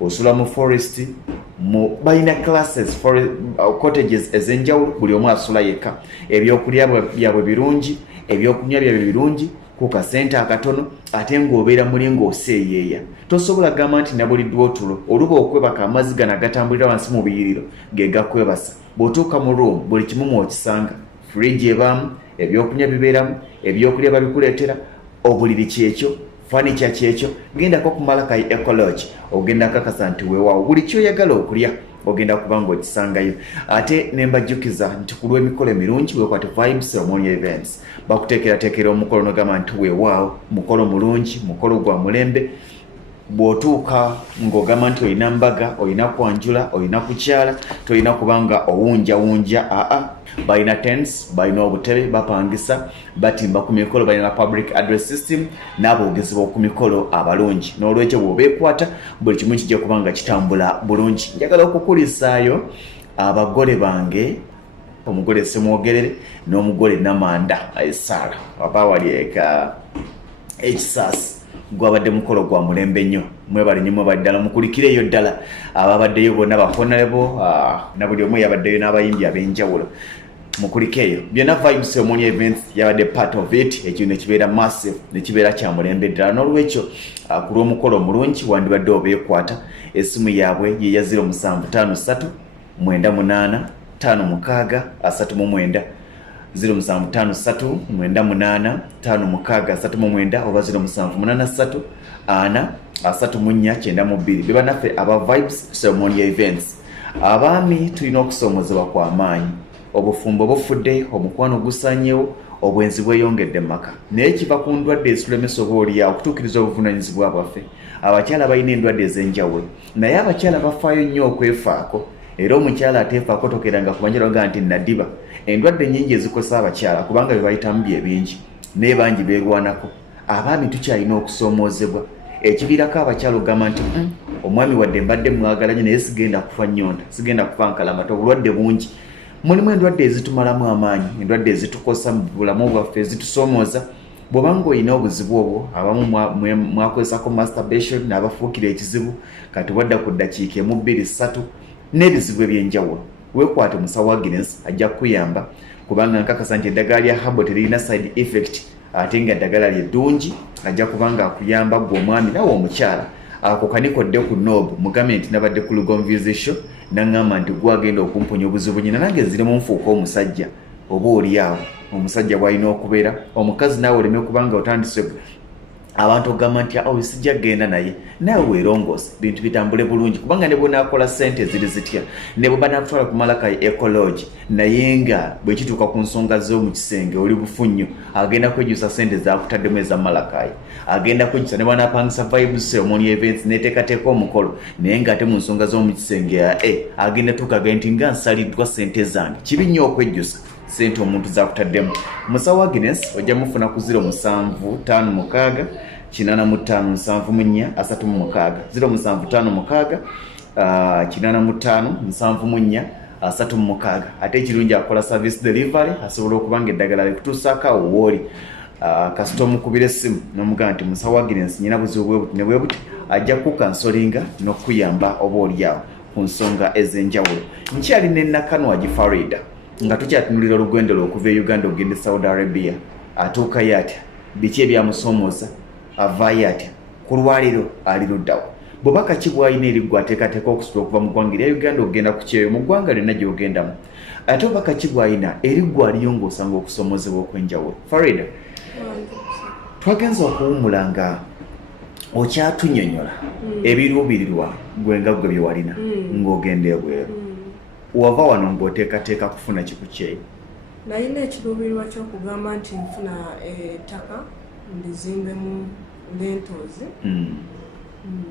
osula mu forest mu balina classes for cottages ez'enjawulo buli omu asula yekka ebyokulya byabwe birungi ebyokunywa byabwe birungi ku kasente akatono ate ng'obeera muli ng'oseeyeeya tosobola gamba nti nabuliddwa otulo oluba okwebaka amazzi gano agatambulira wansi mu biyiriro ge gakwebasa bw'otuuka mu room buli kimu mwokisanga fridge ebaamu ebyokunywa bibeeramu ebyokulya babikuleetera obuliri kyekyo furniture kyekyo gendako ku Malakai Ecology ogenda kakasa nti weewaawo buli kyoyagala okulya ogenda kubanga okisangayo ate nembajjukiza nti ku lw'emikolo emirungi wekwate Vibes Ceremonial Events bakuteekerateekera omukolo nogamba nti weewaawo mukolo mulungi mukolo gwa mulembe bw'otuuka ng'ogamba nti olina mbaga olina kwanjula olina kukyala tolina kubanga owunjawunja balina tents balina obutebe bapangisa batimba ku mikolo balina public address system n'aboogezi b'oku mikolo abalungi n'olwekyo bw'obeekwata buli kimu kijja kubanga kitambula bulungi njagala okukulisaayo abagole bange omugole Semwogerere n'omugole Namanda Aisara abawali eka ekisaasi gwabadde mukolo gwa mulembe nnyo mwebale nnyo mwebale ddala mukulikireyo ddala ababaddeyo bonna bahonorable na buli omu yabaddeyo n'abayimbi ab'enjawulo mukulikeyo byonna Vibes Ceremonial Events yabadde part of it ekintu nekibeera massive nekibeera kya mulembe ddala n'olwekyo ku lw'omukolo omulungi wandibadde obeekwata essimu yaabwe ye ya 0753 98 56 39 0753 98 56 oba 0783 4 beba naffe aba Vibes Ceremonial Events abaami tulina okusoomozebwa kw'amaanyi obufumbo bufudde omukwano gusanyewo obwenzi bweyongedde maka naye kiva ku ndwadde ezitulemesa oba oliawo okutuukiriza obuvunaanyizibwa bwaffe abakyala balina endwadde ez'enjawulo naye abakyala bafaayo nnyo okwefaako era omukyala ateefaako tokeranga kubanjiraga nti nadiba endwadde nnyingi ezikosa abakyala kubanga bye bayitamu bye bingi naye bangi beerwanako abaami tukyalina okusoomoozebwa ekiviirako abakyala ogamba nti omwami wadde mbadde mwagalanye naye sigenda kufa nnyonta sigenda kufa nkalamata obulwadde bungi mulimu endwadde ezitumalamu amaanyi endwadde ezitukosa mu bulamu bwaffe ezitusoomooza bw'obanga olina obuzibu obwo abamu mwakozesako masturbation n'abafuukira ekizibu kati wadda ku ddakiika 2-3 n'ebizibu ebyenjawulo weekwate musawo Agnes ajja kukuyamba kubanga nkakasa nti eddagala lya herbal terina side effect ate nga eddagala lye ddungi ajja kubanga akuyamba gwe omwami nawe omukyala ako kanikodde ku nobu mugambe nti nabadde ku Lugonvizi show naŋŋamba nti gwagenda okumponya obuzibu nyina nange zirimu nfuuka omusajja oba oliawo omusajja bw'alina okubeera omukazi naawe oleme kubanga otandise abantu ogamba nti sijja genda naye naawe weerongose bintu bitambule bulungi kubanga ne bwonaakola ssente ziri zitya ne bwe banaakutwala ku Malakai Ecology naye nga bwe kituuka ku nsonga z'omu kisenge oli bufu nnyo agenda kwejjusa ssente zaakutaddemu eza Malakai agenda kwejjusa ne bwanaapangisa Vibes Ceremonial Events neteekateeka omukolo naye ng'ate mu nsonga z'omu kisenge agenda tukaga nti nga nsaliddwa ssente zange kibi nnyo okwejjusa sente omuntu zaakutaddemu musawo Agnes ojja mufuna ku 0756 8574 0756 8574 ate ekirungi akola service delivery asobola okubanga eddagala likutuusaako awo wooli kasita omukubira essimu n'omugamba nti musawo Agnes nyina buzibu bwe buti ne bwe buti ajja kukansolinga n'okuyamba oba oliawo ku nsonga ez'enjawulo. Nkyali ne Nakanwa Farida nga tukyatunulira olugendo lwe okuva e Uganda ogenda e Saudi Arabia. Atuukayo atya, biki ebyamusomooza, avaayo atya, ku lwaliro ali luddawo. Bw'obaka ki bw'alina eriggwa ateekateeka okusitula okuva mu ggwanga erya Uganda okugenda ku kyeyo mu ggwanga lyonna gy'ogendamu. Ate obaka ki bw'alina eriggwa aliyo ng'osanga okusoomozebwa okw'enjawulo. Farida, twagenza okuwummula nga okyatunyonnyola ebiruubirirwa gwe nga gwe bye walina ng'ogenda ebweru. Wava wano ng'oteekateeka kufuna kiku kyeyo? Nalina ekiruubirirwa ky'okugamba nti nfuna ettaka ndizimbemu lentoozi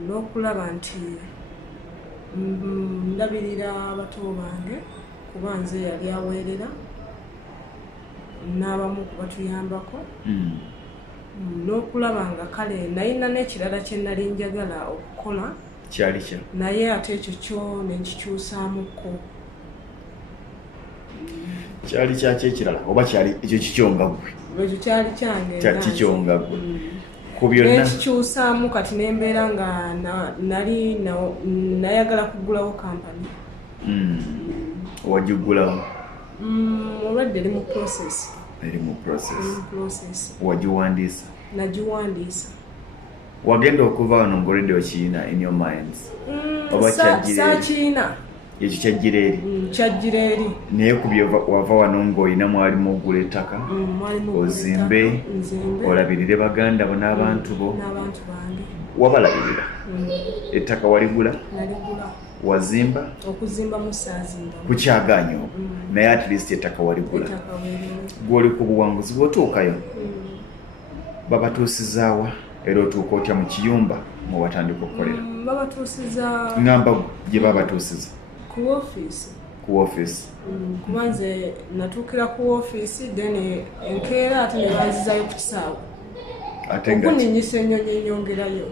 n'okulaba nti ndabirira abato bange kuba nze yali aweerera n'abamu kubatuyambako n'okulaba nga kale nalina n'ekirala kye nali njagala okukola kyali kya naye ate ekyo kyo nekikyusaamuko. Kyali kyaki ekirala oba kyali ekyo kikyonga ggwe? Ekyo kyali kyange kyali kikyonga ggwe ku byonna nekikyusaamu kati nembeera nga nali nayagala kugulawo kampani. Wagigulawo? Olwadde eri mu process. Eri mu process. Wagiwandiisa? Nagiwandiisa. Wagenda okuva wano ng'olidde okiyina in your minds? Oba kyagirina ekyo kyajjira eri? Kyajjira eri. Naye ku bye wava wano ng'olina mwalimu ogula ettaka ozimbe olabirire baganda bo n'abantu bo? N'abantu bange. Wabalabirira? Ettaka waligula? Naligula. Wazimba? Okuzimba musaazimba. Kukyaganya okwo naye at least ettaka waligula. Gw'oli ku buwanguzi bw'otuukayo babatuusizaawa era otuuka otya mu kiyumba mwe watandika okukolera? Babatuusiza ngamba gye babatuusiza? Ku ofiisi. Ku ofiisi? Kuba nze natuukira ku ofiisi then enkeera ate ne banzizaayo ku kisaawe okuninnyisa ennyonyi enyongerayo.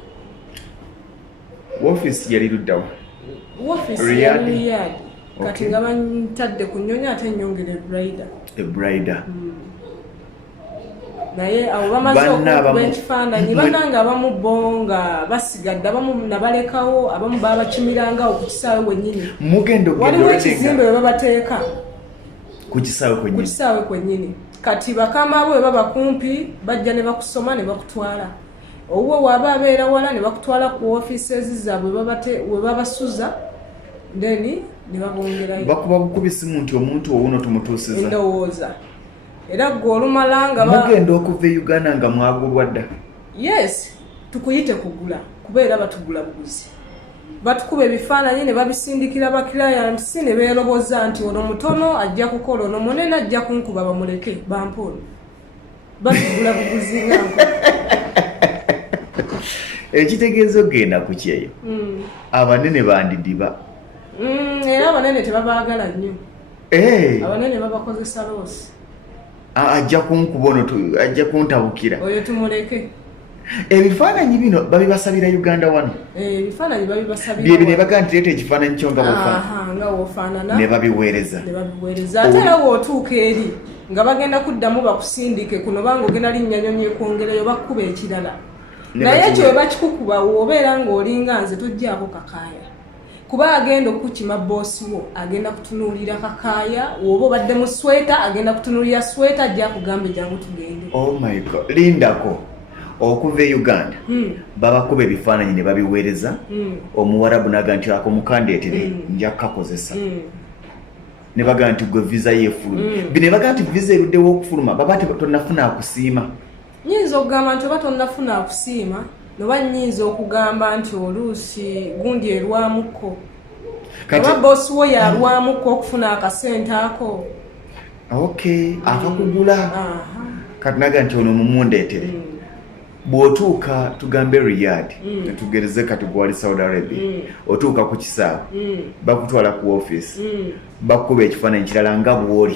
Ofiisi yali luddawa? Ofiisi ya Riyadh. Kati nga bantadde ku nnyonyi ate ennyongera ebraida. Naye abo bamaze okuba ekifaananyi bannange abamu bo nga basigadde, abamu nabalekawo, abamu babakimirangawo ku kisaawe wennyini. Waliwo ekizimbe we babateeka ku kisaawe kwennyini. Kati bakama bo we baba kumpi bajja ne bakusoma ne bakutwala. Owo waba abeera wala ne bakutwala ku ofiisi zaabwe we babasuza then ne babongerayo. Bakuba bukubi simu nti omuntu owuno tumutuusiza? Endowooza. Era gwe olumala nga mugenda okuva e Uganda nga mwagulwa dda? Yes, tukuyite kugula kubeera batugula buguzi. Batukuba ebifaananyi ne babisindikira bakirayantsi ne beeroboza nti ono mutono ajja kukola, ono munene ajja kunkuba bamuleke bampola. Batugula buguzi nganko. Ekitegeeza ogenda ku kyeyo abanene bandidiba. Era abanene tebabaagala nnyo. Abanene babakozesa loosi. Ajja kunkuba ono ajja kuntabukira. Oyo tumuleke. Ebifaananyi bino babibasabira Uganda wano? Ebifaananyi babibasabira. Bye bine baga nti leeta ekifaananyi kyo nga wofaanana. Ne babiweereza. Ate era bw'otuuka eri nga bagenda kuddamu bakusindike kuno banga ogenda linnya nyonyi ekwongerayo bakkuba ekirala. Naye ekyo bakikukuba w'obeera ng'olinga nze toggyako kakaaya. Kuba agenda okukima boosi wo agenda kutunuulira kakaaya, woba obadde mu sweta agenda kutunuulira sweta ajja kugambe jangu tugende. Oh my God, lindako okuva e Uganda babakuba ebifaananyi ne babiweereza omuwarabu naga nti ako mukandeetere nja kukakozesa ne baga nti gwe visa yeefuluma bine baga nti visa eruddewo okufuluma baba tonnafuna akusiima. Nyinza okugamba nti oba tonnafuna akusiima noba nnyinza okugamba nti oluusi gundi erwamuko oba boosi wo yalwamuko okufuna akasente ako. Akakugula kati naga nti ono mumundeetere. Bw'otuuka tugambe Riyadh netugereze kati gwali Saudi Arabia otuuka ku kisaawe bakutwala ku ofiisi bakuba ekifaananyi kirala nga bw'oli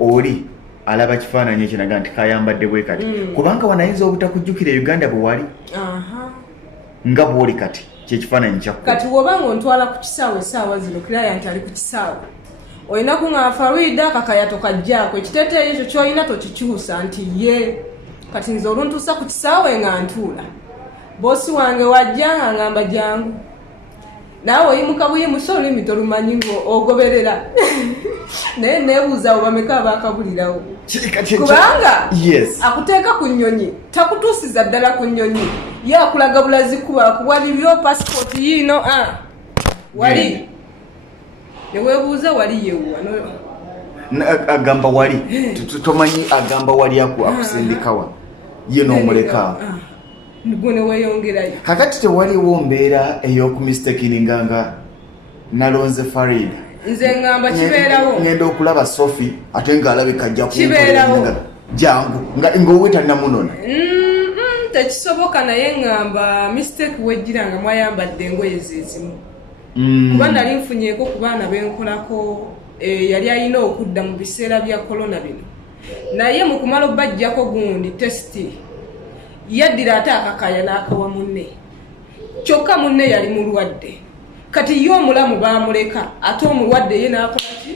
oli alaba kifaananyi ekyo naga nti kayambadde bwe kati kubanga wanayinza obutakujjukira Uganda bwe wali nga bw'oli kati kyekifaananyi kyakku. Kati w'obanga ontwala ku kisaawe essaawa zino kiraya nti ali ku kisaawe olina kuŋŋaa Farida kakayato kajjaako ekiteeteeyo ekyo ky'olina tokikyusa nti ye kati nze oluntuusa ku kisaawe nga ntuula boosi wange wajja nga ngamba jangu naawe oyimuka buyimusa olulimi tolumanyi ogoberera naye neebuuza abo bameka abaakabulirawo kubanga akuteeka ku nnyonyi takutuusiza ddala ku nnyonyi ye akulaga bulazi kuba akuwaliriro pasipoti yiino wali neweebuuza wali yewuwa agamba wali tomanyi agamba wali akusindikawa ye n'omulekaawo gune weyongerayo kakati tewaliwo mbeera ey'okumistakininga nga nalonze Farid nze ngamba kibeerawo ngenda okulaba Sophie ate ng'alabika ajja kunkolera jangu ng'owe tannamunona tekisoboka naye ngamba mistake wejjira nga mwayambadde engoye zezimu kuba nali nfunyeeko ku baana benkolako yali alina okudda mu biseera bya korona bino naye mu kumala obbajjako gundi tesiti yaddira ate akakaya n'akawa munne kyokka munne yali mulwadde kati ye omulamu baamuleka ate omulwadde ye n'akolaki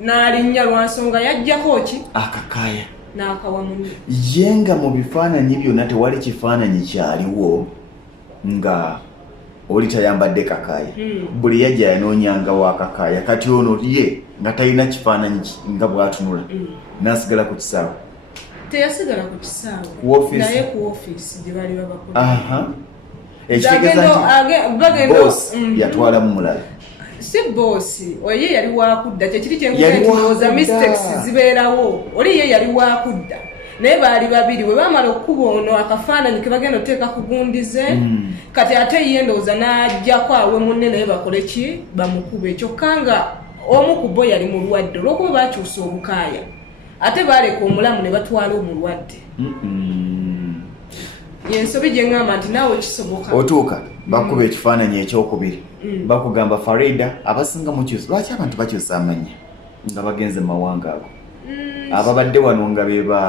n'alinnya lwa nsonga yajjako ki akakaya n'akawa munne ye nga mu bifaananyi byonna tewali kifaananyi kyaliwo nga oli tayambadde kakaya buli yajja yanoonyangawo akakaya kati ono ye nga talina kifaananyi nga bw'atunula n'asigala ku kisaawe teyasigala ku kisaawe naye ku ofiisi gye bali babakola ekitegeeza nti boss yatwalamu mulala si boosi oye yali wakudda kyekiri kyenkuza mistakes zibeerawo oli ye yali wakudda naye baali babiri bwe baamala okukuba ono akafaananyi ke bagenda oteeka kugundize kati ate ye ndowooza n'ajjako awe munne naye bakole ki bamukube kyokka nga omu ku bo yali mulwadde olw'okuba bakyusa obukaaya ate baleka omulamu ne batwala omulwadde yensobi gye ngamba nti naawe kisoboka otuuka bakuba ekifaananyi ekyokubiri bakugamba Farida abasinga mukyusa lwaki abantu bakyusa amanya nga bagenze mawanga ago ababadde wano nga beba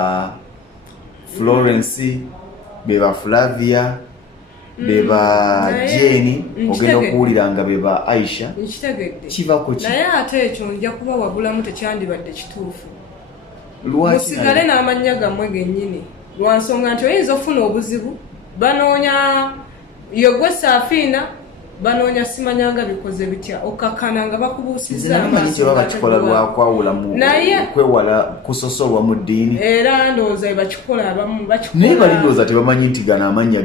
Florence beba Flavia beba Jenny ogenda okuwulira nga beba Aisha kivako ki naye ate ekyo nja kuba wabulamu tekyandibadde kituufu musigale n'amannya gammwe gennyini lwa nsonga nti oyinza ofuna obuzibu banoonya yogwe Saafiina banoonya simanyanga bikoze bitya okakana nga bakubuusiza amanyi kye baba kikola lwakwawula mu kwewala kusosolwa mu ddiini era ndowooza bakikola abamu bakikola naye balindowooza tebamanyi nti gano amannya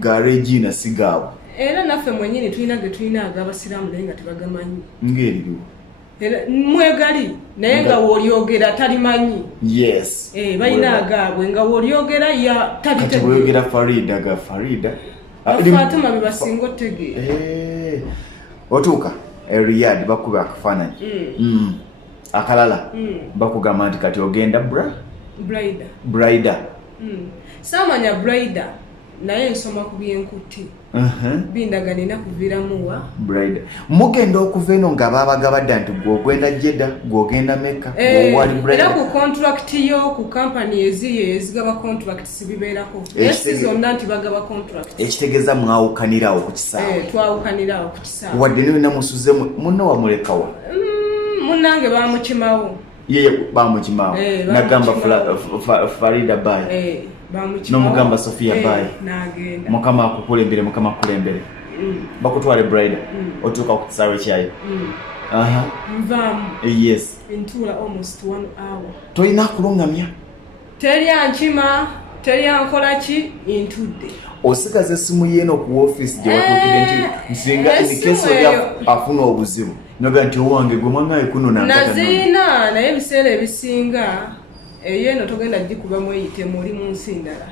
ga Regina si gaabwe era naffe mwennyini tulina ge tulina ag'abasiraamu naye nga tebagamanyi ng'eririwo mwegali naye nga w'olyogera talimanyi balina agaabwe nga w'olyogera kati bweyogera Farida ga Farida Fatuma bebasinga otegeera otuuka Riyadh bakuba akafaananyi akalala bakugamba nti kati ogenda Brida saamanya Brida naye nsoma ku byenkutti bindaga nina kuviiramuwa Brida mugenda okuva eno nga baabagabadda nti gw'ogenda Jeddah gw'ogenda Mecca gw'owali Brida era ku contract yo ku company ezigaba contracts bibeerako esi zonna nti bagaba contract ekitegeeza mwawukanirawo ku kisaawe twawukanirawo ku kisaawe wadde niwe namusuze munne wamulekawa munnange bamukimawo yeye bamukimawo nagamba Farida Baye n'omugamba Sophia Baye mukama akukulembere mukama akulembere bakutwale Brida otuuka ku kisaawe kyayo nvaamu ntuula almost 1 hour tolina kulungamya teryankima teryankola ki ntudde osigaza essimu yeeno ku ofiisi gye watuukidde nti nsinga emikeso afuna obuzibu noga nti owange gwe mwangaye kuno naziina naye ebiseera ebisinga eyo eno togenda gikubamu eyitemu oli mu nsi ndala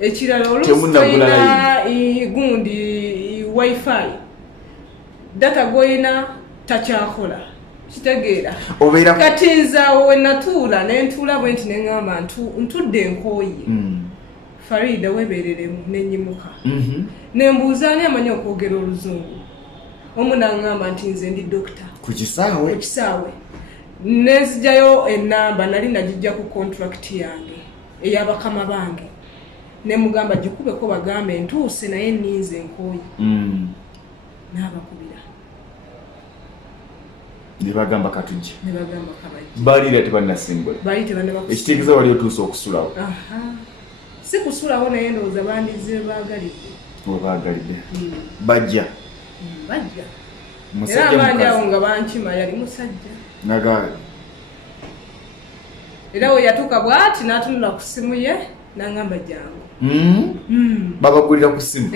ekirala oluusitoyina gundi wifi data goyina takyakola kitegeera kati nzaawo wenatuula nentuula bwe nti neŋŋamba ntudde enkooyi Farida webereremu nenyimuka nembuuza ani amanyi okwogera oluzungu omu naŋŋamba nti nze ndi dokita ku kisaawe nenzijayo enamba nali nagijja ku contract yange ey'abakama bange nemugamba gikubeko bagambe ntuuse naye nninze enkooyi n'abakubira ne bagamba katujja ne bagamba kabajja balira tebannasimbula bali tebannaba ekitegeeza wali otuusa okusulawo si kusulawo naye ndowooza bandize baagalidde webaagalidde bajja era amaanyi awo nga bankima yali musajja naga era we yatuuka bw'ati n'atunula ku ssimu ye n'angamba jangu babagulira ku ssimu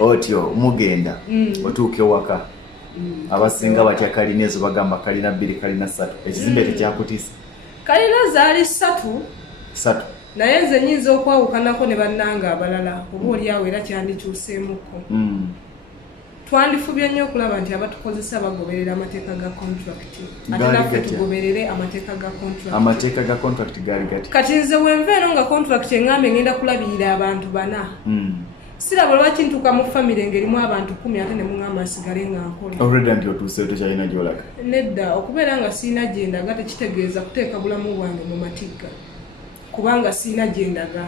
otyo mugenda otuuka ewaka abasinga batya kalina ezo bagamba kalina 2 kalina 3 ekizimbe tekyakutiisa kalina zaali 3 naye nze nyinza okwawukanako ne bannanga abalala oba oliawo era kyandikyuseemuko twandifubye nnyo okulaba nti abatukozesa bagoberera amateeka ga contract ate naffe tugoberere amateeka ga contract gaali gati kati nze wenva eno nga contract eŋŋambe ngenda kulabirira abantu 4 siraba lwaki ntuuka mu famire ngerimu abantu 10 ate ne muŋŋamba nsigale nga nkola already nti otuuse tokyalina gy'olaga nedda okubeera nga siina gyendaga tekitegeeza kuteeka bulamu bwange mu matigga kubanga siina gyendaga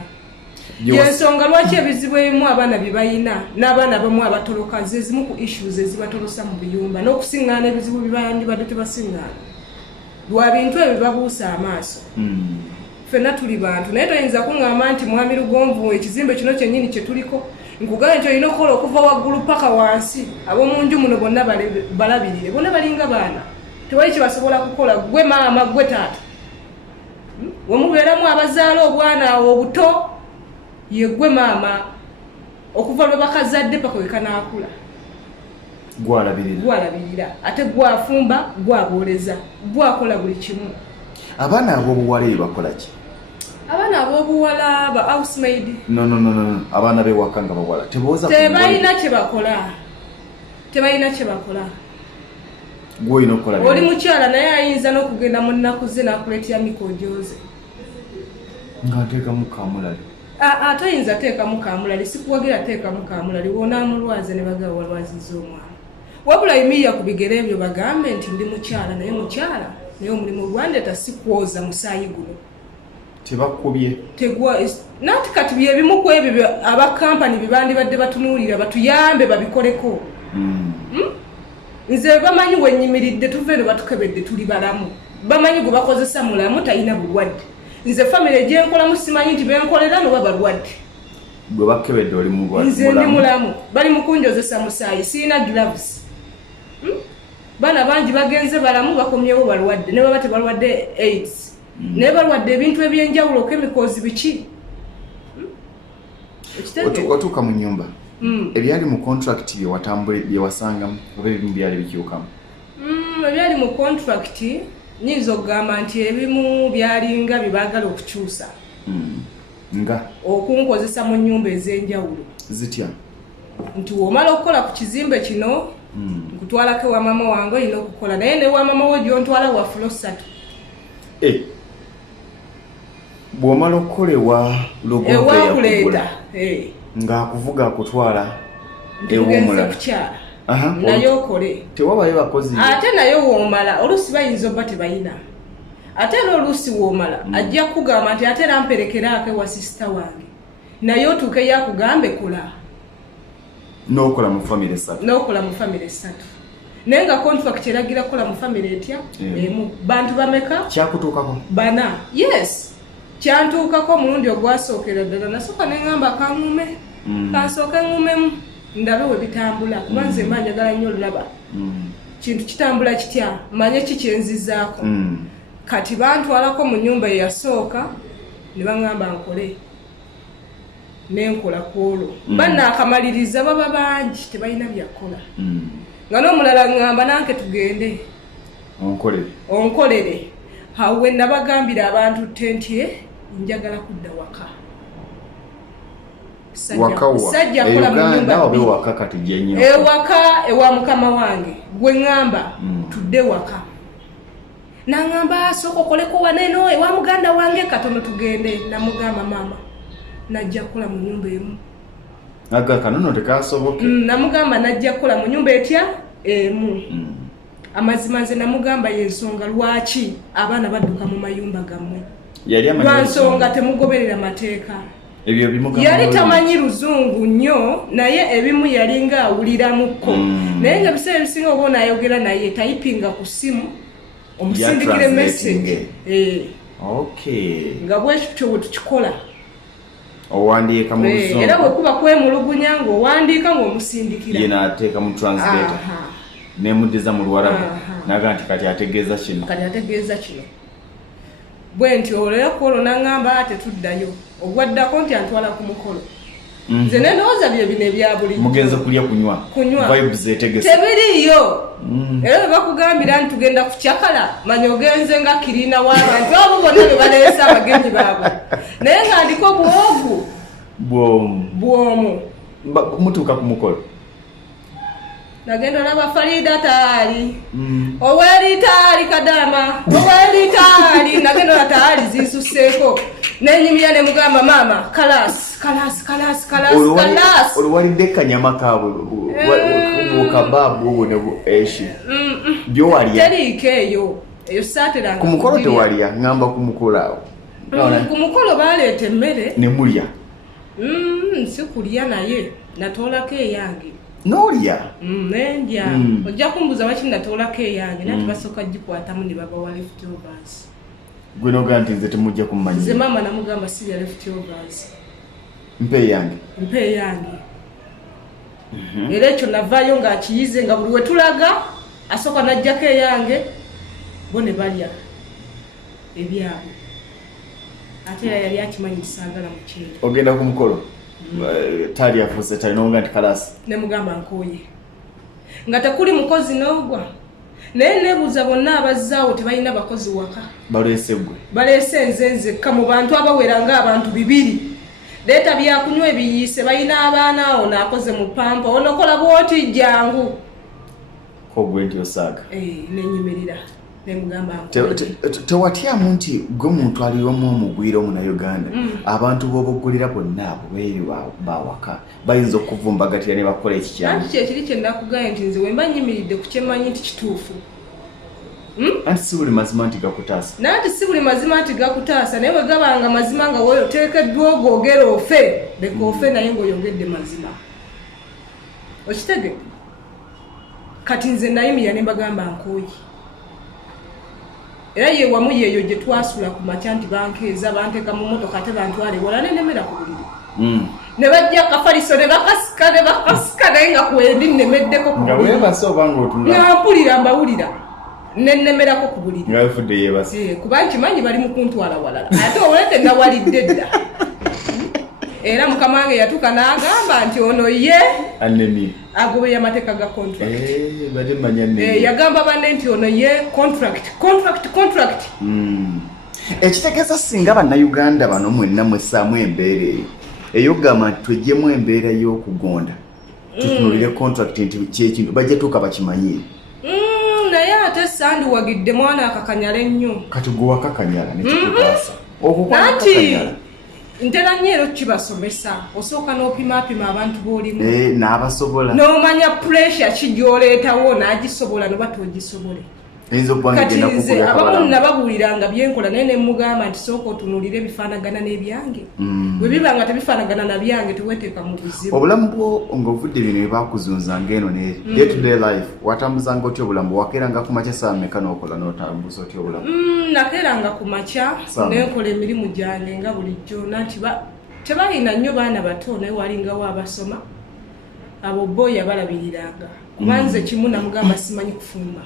yensonga lwaki ebizibu ebimu abaana bye balina n'abaana abamu abatoloka ze zimu ku issues ezibatolosa mu buyumba n'okusiŋŋaana ebizibu bibandibadde tebasiŋŋaana lwa bintu ebyo bibabuusa amaaso ffenna tuli bantu naye toyinza kuŋŋamba nti mwami Lugonvu ekizimbe kino kyennyini kye tuliko nkugaye nti olina okukola okuva waggulu paka wansi ab'omu nju muno bonna balabirire bonna balinga baana tewali kye basobola kukola gwe maama gwe taata wemubeeramu abazaala obwana awo obuto yegwe maama okuva lwe bakazadde paka wekanaakula gwalabirira ate gwafumba gwabooleza gwakola buli kimu abaana ab'obuwala eyo bakola ki abaana ab'obuwala ba housemaid no abaana b'ewaka nga bawala tebalina kye bakola gwolina okukola oli mukyala naye ayinza n'okugenda mu nnaku ze n'akuleetera mikojooze nga nteekamu kamulali toyinza teekamu kamulali sikuwagira teekamu kamulali wonaamulwaze ne bagaba walwazizza omwana wabula yimiya ku bigere ebyo bagambe nti ndi mukyala naye omulimu gwandeeta sikwoza musaayi guno tebakubye nati kati byebimu ku ebyo abakampani bibandibadde batunuulira batuyambe babikoleko nze bamanyi wenyimiridde tuve eno batukebedde tuli balamu bamanyi gwe bakozesa mulamu talina bulwadde nze famire gyenkolamu simanyi nti benkolera noba balwadde gwe bakebedde oli mulwadde nze ndi mulamu bali mukunjozesa musaayi sirina gloves baana bangi bagenze balamu bakomyewo balwadde ne baba tebalwadde AIDS naye balwadde ebintu ebyenjawulo chemicals biki otuuka mu nyumba ebyali mu contract bye wasangamu oba ebimu byali bikyukamu ebyali mu contract nyinza okugamba nti ebimu byalinga byebaagala okukyusa nga okunkozesa mu nnyumba ez'enjawulo zitya nti womala okukola ku kizimbe kino nkutwalako ewa mama wange olina okukola naye newa mama wo gyontwala wa fulo 3 bw'omala okukola ewa ewakuleeta ng'akuvuga akutwala ew'omulala kukyala naye okole tewabayo bakozi ate naye woomala oluusi bayinza obba tebayina ate era oluusi woomala ajja kugamba nti ate era mperekeraako ewa sisita wange naye otuuke yakugambe kola n'okola mu famire 3 naye nga contract eragira kola mu famire etya emu bantu bameka kyakutuukako 4 yes kyantuukako omulundi ogwasookera ddala nasooka neŋŋamba kaŋŋume kansooke ŋŋumemu ndabe we bitambula kuba nze mba njagala nnyo olulaba kintu kitambula kitya manye kikyenzizaako kati bantwalako mu nnyumba eyasooka ne baŋŋamba nkole nenkola kwolwo bannakamaliriza baba bangi tebalina byakola nga n'omulala ŋŋamba nanke tugende onkolere awo we nabagambira abantu ttenti njagala kudda waka sajja kola mu nyumba ewaka ewa mukama wange gwe ŋŋamba tudde waka naŋŋamba sooka okoleko waneno ewa muganda wange katono tugende namugamba maama najja kukola mu nyumba emu kanono tekasoboke namugamba najja kukola mu nyumba etya emu amazima nze namugamba yensonga lwaki abaana badduka mu mayumba gammwe lwansonga temugoberera mateeka ebyo bimugamba yali tamanyi luzungu nnyo naye ebimu yalinga awuliramuko naye nga biseera ebisinga oba onayogera naye tayipinga ku simu omusindikire message nga bwekityo bwe tukikola owandiika mu luzungu era bwe kuba kwemulugunya ng'owandiika ng'omusindikira ye n'ateeka mu translator neemuddiza mu Luwarabu naga nti kati ategeeza kino bwe nti olweko olwo naŋŋamba tetuddayo ogwaddako nti antwala ku mukolo nze nendowooza bye bino ebya bulijjo mugenze kulya kunywa vibes etegese tebiriiyo era bwe bakugambira nti tugenda kucyakala manya ogenze nga kirina w'abantu abo bonna be baleese abagenyi baabwe naye ng'andiko bwomu mutuuka ku mukolo nagenda olaba Farida taali oweri taali kadama oweri taali nagenda olaba taali ziisuseeko nenyimira ne mugamba mama kalas oluwalidde kanyama kaabwe bukababu obwo ne eshi byo walya teriiko eyo saateranga ku mukolo tewalya ngamba ku mukolo awo ku mukolo baleeta emmere ne mulya si kulya naye natoolako eyange n'olya nendya ojja kumbuuza waki natoolako eyange nati basooka gikwatamu ne baba wa leftovers gwe nogaa nti nze temujja kummanyi nze maama namugamba sibya leftovers mpe eyange era ekyo navaayo ng'akiyize nga buli we tulaga asooka n'ajjako eyange bo ne balya ebyabwe ate era yali akimanyi kisaagala mukyere ogenda ku mukolo tali afuuse tali noga nti kalasi ne mugamba nkooye nga tekuli mukozi n'ogwa naye nebuuza bonna abazzaawo tebalina bakozi waka baleese nzenzekka mu bantu abawera ng'abantu 2 leeta byakunywa ebiyiise balina abaana awo naakoze mu pampa onokola bwoti jangu kogwe nti osaaga nenyimirira nemugamba tewatyamu nti gwe muntu aliwamu omugwira omunayuganda abantu b'obuggulira bonna abo beeri bawaka bayinza okuvumbagatira ne bakola ekikyamu anti kyekiri kyendakugaye nti nze wemba nyimiridde ku kyemanyi nti kituufu anti si buli mazima nti gakutaasa nanti si buli mazima nti gakutaasa naye bwe gabanga mazima nga oteekeddwa ogwogera ofe leka ofe naye ng'oyogedde mazima okitege kati nze nayimirira ne mbagamba nkooyi era ye wamu yeeyo gye twasula ku makya nti bankeeza banteeka mu motoka ate bantwale wala nenemera ku buliri ne bajja akafaliso ne bakasika naye nga kwendi nnemeddeko ku nga weebase oba ng'otunula nga mpulira mbawulira nennemerako ku buliri nga wefudde yeebase kuba nkimanyi bali mu kuntwala walala ate olete nawalidde dda era mukama wange yatuuka n'agamba nti ono ye anemye agoberera amateeka ga contract bade manya ne yagamba banne nti ono ye contract ekitegeeza singa bannayuganda bano mwenna mwessaamu embeera eyo eyogamba nti tweggyemu embeera y'okugonda tutunulire contract nti kyekintu bajja tuuka bakimanyire naye ate sandiwagidde mwana akakanyala ennyo kati gwe wakakanyala nekikutaasa okukwakakanyala ntera nnyo ero kibasomesa osooka n'opimaapima abantu b'olimu n'abasobola n'omanya pressure kijooleetawo n'agisobola noba togisobole kati nze abamu nababuuliranga byenkola naye ne mugamba nti sooka otunulire ebifaanagana n'ebyange bwe biba nga tebifaanagana na byange teweeteeka mu buzibu obulamu bwo ng'ovudde bino bye bakuzunzanga eno ne day to day life watambuzanga otya obulamu wakeeranga ku makya saa mmeka n'okola n'otambuza otya obulamu nakeeranga ku makya nenkola emirimu gyange nga bulijjo nanti tebalina nnyo baana bato naye walingawo abasoma abo bo yabalabiriranga kuba nze kimu namugamba simanyi kufumba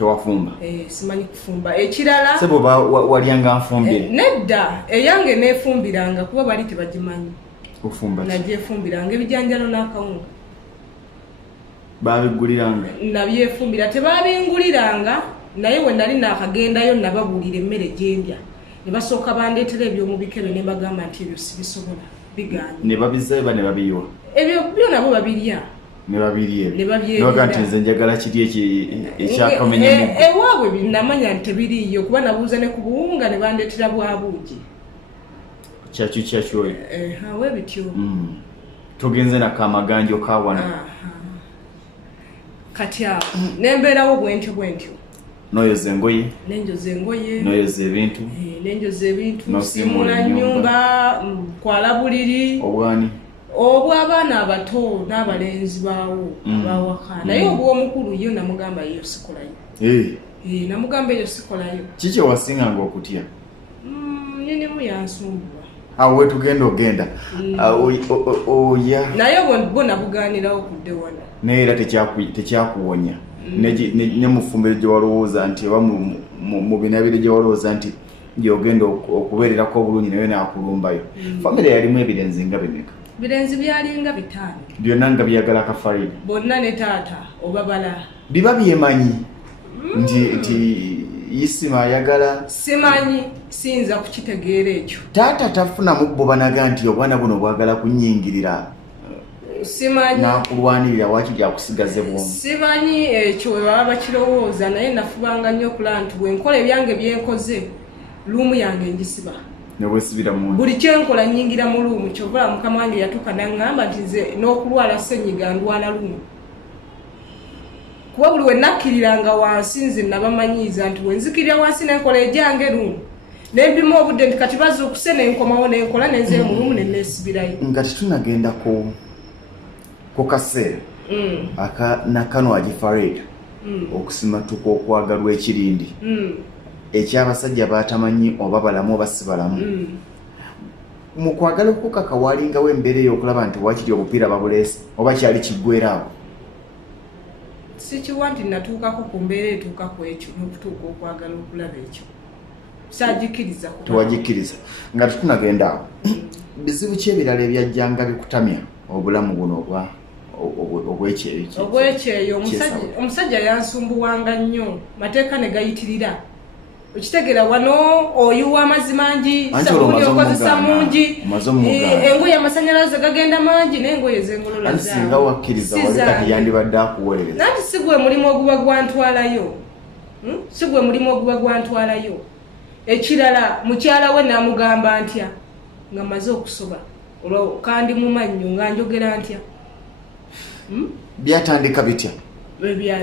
tewafumba simanyi kufumba ekirala sebo walyanga nfumbire nedda eyange neefumbiranga kuba bali tebagimanyi ofumba nagyefumbiranga ebijanjalo n'akawunga babiguliranga nabyefumbira tebabinguliranga naye we nali naakagendayo nababuulira emmere gyendya ne basooka bandeetera ebyomubikebe ne bagamba nti ebyo sibisobola biganye ne babizaeba ne babiyiwa ebyo byo nabo babirya ne babirya nti nze njagala kiri ekyakamenya ewaabwe binamanya nti tebiriiyo kuba nabuuza ne ku buwunga ne bandeetera bwabuugi kyakyoyo awe bityo tugenze nakamaganjo kawana kati awo nembeerawo bwentyo noyoza engoye nenjoza engoye noyoza ebintu nenjoza ebintu simula nnyumba kwala buliri obw'abaana abato n'abalenzi baawo abawaka naye obw'omukulu yo namugamba eyo sikolayo namugamba eyo sikolayo kiki wasinganga okutya nyinimu yansumbuwa awo wetugenda ogenda oya naye bo nabugaanirawo kudde wano naye era tekyakuwonya ne mufumbiro gye walowooza nti oba mu binabiro gye walowooza nti gyogenda okubeererako obulungi naye naakulumbayo famire yalimu ebirenzi nga bimeka birenzi byalinga 5 byonna nga byagala kafarida bonna ne taata obabala biba byemanyi nti Isima ayagala simanyi siyinza kukitegeera ekyo taata tafunamu bo banaga nti obwana buno bwagala kunyingirira simanyi nakulwanirira wakiri akusigaze bwomu simanyi ekyo we baba bakirowooza naye nafubanga nnyo okulaba nti bwenkola ebyange byenkoze luumu yange njisiba nebwesibira mu buli kyenkola nyingira mu luumu kyova mukama wange yatuuka naŋŋamba nti nze n'okulwala ssenyiga ndwala luumu kuba buli we nakkiriranga wansi nze nabamanyiiza nti wenzikirira wansi nenkola egyange luumu nempima obudde nti kati bazza okuse nenkomawo nenkola nenzere mu luumu neneesibirayo nga tetunagenda ku kaseera nakano agifareda okusimatuka okwagalwa ekirindi ekyabasajja batamanyi oba balamu oba si balamu mu kwagala okukaka walingawo embeera ey'okulaba nti wakiri obupiira babuleese oba kyali kiggweeraawo sikiwa nti natuukako ku mbeera etuukako ekyo n'okutuuka okwagala okulaba ekyo saagikiriza tewagikkiriza nga tetunagenda awo bizibu ki ebirala ebyajjanga bikutamya obulamu buno obwekyeyo omusajja yansumbuwanga nnyo mateeka ne gayitirira okitegeera wano oyuwa amazzi mangi sabuni okozesa mungi engoye amasanyalaze gagenda mangi n'engoye ez'engolola singa wakkiriza walekati yandibadde akuwolereza nanti sigwe mulimu oguba gwantwalayo ekirala mukyala we namugamba ntya nga maze okusoba kandi mumannyo nga njogera ntya byatandika bitya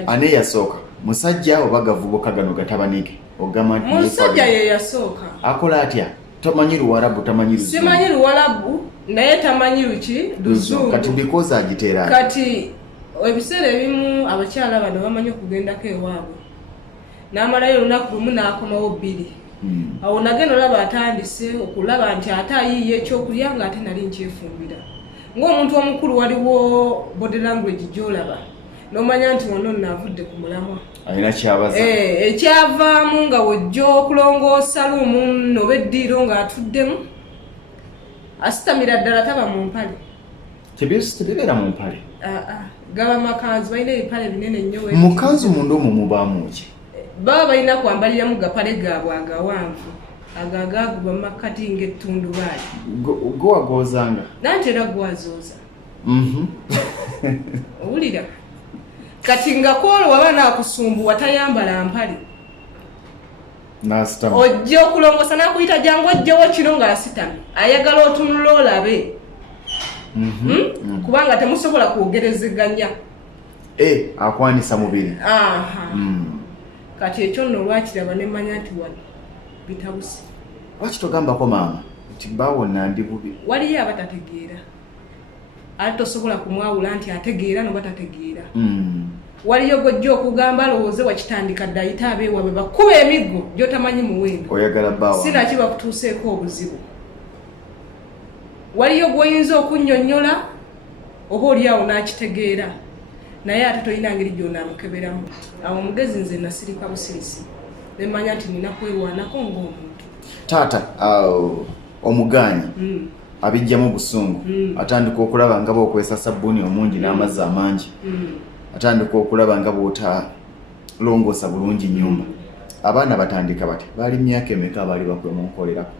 ane yasooka musajja oba gavubuka gano gatabanike ogamba nti musajja ye yasooka akola atya tamanyi Luwarabu tamanyi Luzungu simanyi Luwarabu naye tamanyi luki Luzungu kati because agiteera kati ebiseera ebimu abakyala bano bamanyi okugendako ewaabwe n'amalayo olunaku lumu n'akomawo 2 awo nagenda olaba atandise okulaba nti ate ayiiye ekyokulya nga ate nali nkyefumbira ng'omuntu omukulu waliwo body language gy'olaba n'omanya nti wano naavudde ku mulamwa alina kyabaza ekyavaamu nga wojja okulongoosa luumu noba eddiiro ng'atuddemu asitamira ddala taba mu mpale tebibeera mu mpale gaba makanzu balina ebipale binene nnyo mukanzu munda omwo mubaamu ki baba balina kwambaliramu gapale gaabwe agawanvu agagaguba mu makkati ng'ettundubaali gwewagoozanga nanti era gwazooza owulira kati nga kwolo waba naakusumbuwa tayambala mpale ojja okulongosa nakuyita jangu ojjawo kiro ng'asitamye ayagala otunula olabe kubanga temusobola kwogerezeganya akwanisa mubiri kati ekyo nno olwakiraba nemmanya nti wano bitabuse lwaki togambako maama nti baawonna ndi bubi waliyo abatategeera ate tosobola kumwawula nti ategeera noba tategeera waliyo gojja okugamba lowooze wakitandika dde ayite abeewabwe bakuba emiggo gyotamanyi muwendo oyagala baawa sinaki bakutuuseeko obuzibu waliyo gw'oyinza okunnyonnyola oba oliawo n'akitegeera naye ate tolina ngeri gy'onaamukeberamu awo omugezi nze nasirika busirisi nemmanya nti nina kwerwanako ng'omuntu taata omugaanyi abijjamu busungu atandika okulaba nga bookwesa sabbuuni omungi n'amazzi amangi atandika okulaba nga bw'otalongoosa bulungi nnyumba abaana batandika bati baali myaka emeka abaali bakwemunkolerako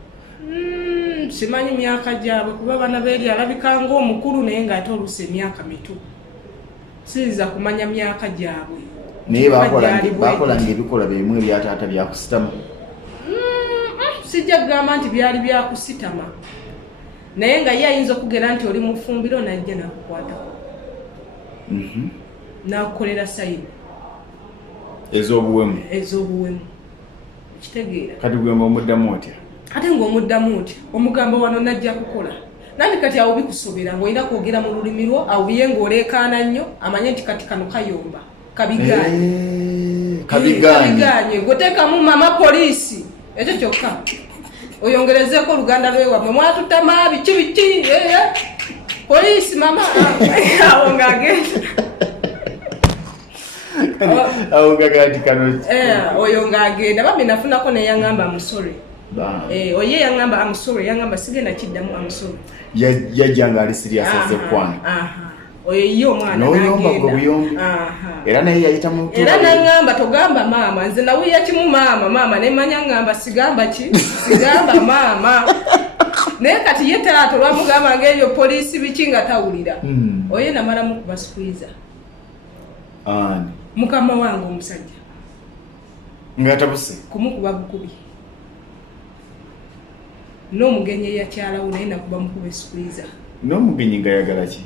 simanyi myaka gyabwe kuba bana beeri alabika ng'omukulu naye ng'ate oluusi emyaka mito siyinza kumanya myaka gyabwe naye bakolanga ebikola bimu ebyataata byakusitama sijja kugamba nti byali byakusitama naye nga ye ayinza okugera nti oli mufumbiro najja nakukwatako nakukolera sayini ez'obuwemu kitegeera kati gwe omuddamu otya ate ng'omuddamu otya omugamba wano najja kukola nandi kati awo bikusobera ng'olina kwogera mu lulimi lwo awuye ng'oleekaana nnyo amanye nti kati kano kayomba kabiganye gweteekamu mama poliisi ekyo kyokka oyongerezeeko oluganda lwewamwe mwatutama biki poliisi mama awo ng'agenda oyo ng'agenda bambi nafunako neyaŋŋamba amusore oye yaŋŋamba amusore yaŋŋamba sigenda kiddamu amusore yajjanga ali sirias azekwana oyo ye omwana n'agenda era naye yayita mu era naŋŋamba togamba maama nze nawuya kimu maama nemanya ŋŋamba sigamba maama naye kati ye taata olwamugamba ng'ebyo poliisi biki nga tawulira oye namalamu kubasukwiza mukama wange omusajja ngatabuse kumukuba bukubi n'omugenyi eyakyalawo naye nakuba mukuba esukwiza n'omugenyi nga yagala ki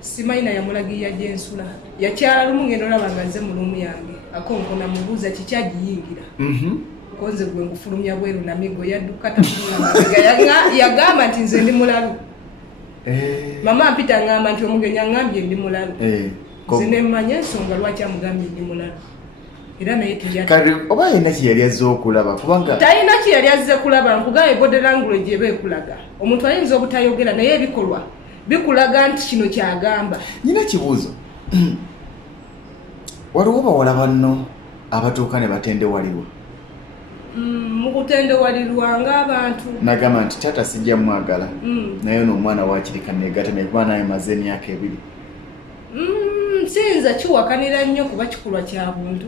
simayina yamulagirira gyensula yakyala lumu ngendo olaba nga nze mu lumu yange akonkona mubuuza kikyagiyingira konze gwe ngufulumya bweru namigo yadduka tafunula mabega yagamba nti nze ndi mulalu mama mpita ngamba nti omugenyi aŋŋambye ndi mulalu nze nemmanya ensonga lwaki amugambye ndi mulalu era naye oba yina kiyali azze okulaba kubanga talina kiyali azze kulaba nkugaye body language eba ekulaga omuntu ayinza obutayogera naye ebikolwa bikulaga nti kino kyagamba nyina kibuuzo waliwo bawala banno abatuuka ne batendewalirwa mu kutendewalirwa ng'abantu nagamba nti taata sijja mwagala naye n'omwana wakirika negata nekuba naye maze emyaka 2 nsinza kiwakanira nnyo kuba kikolwa kya buntu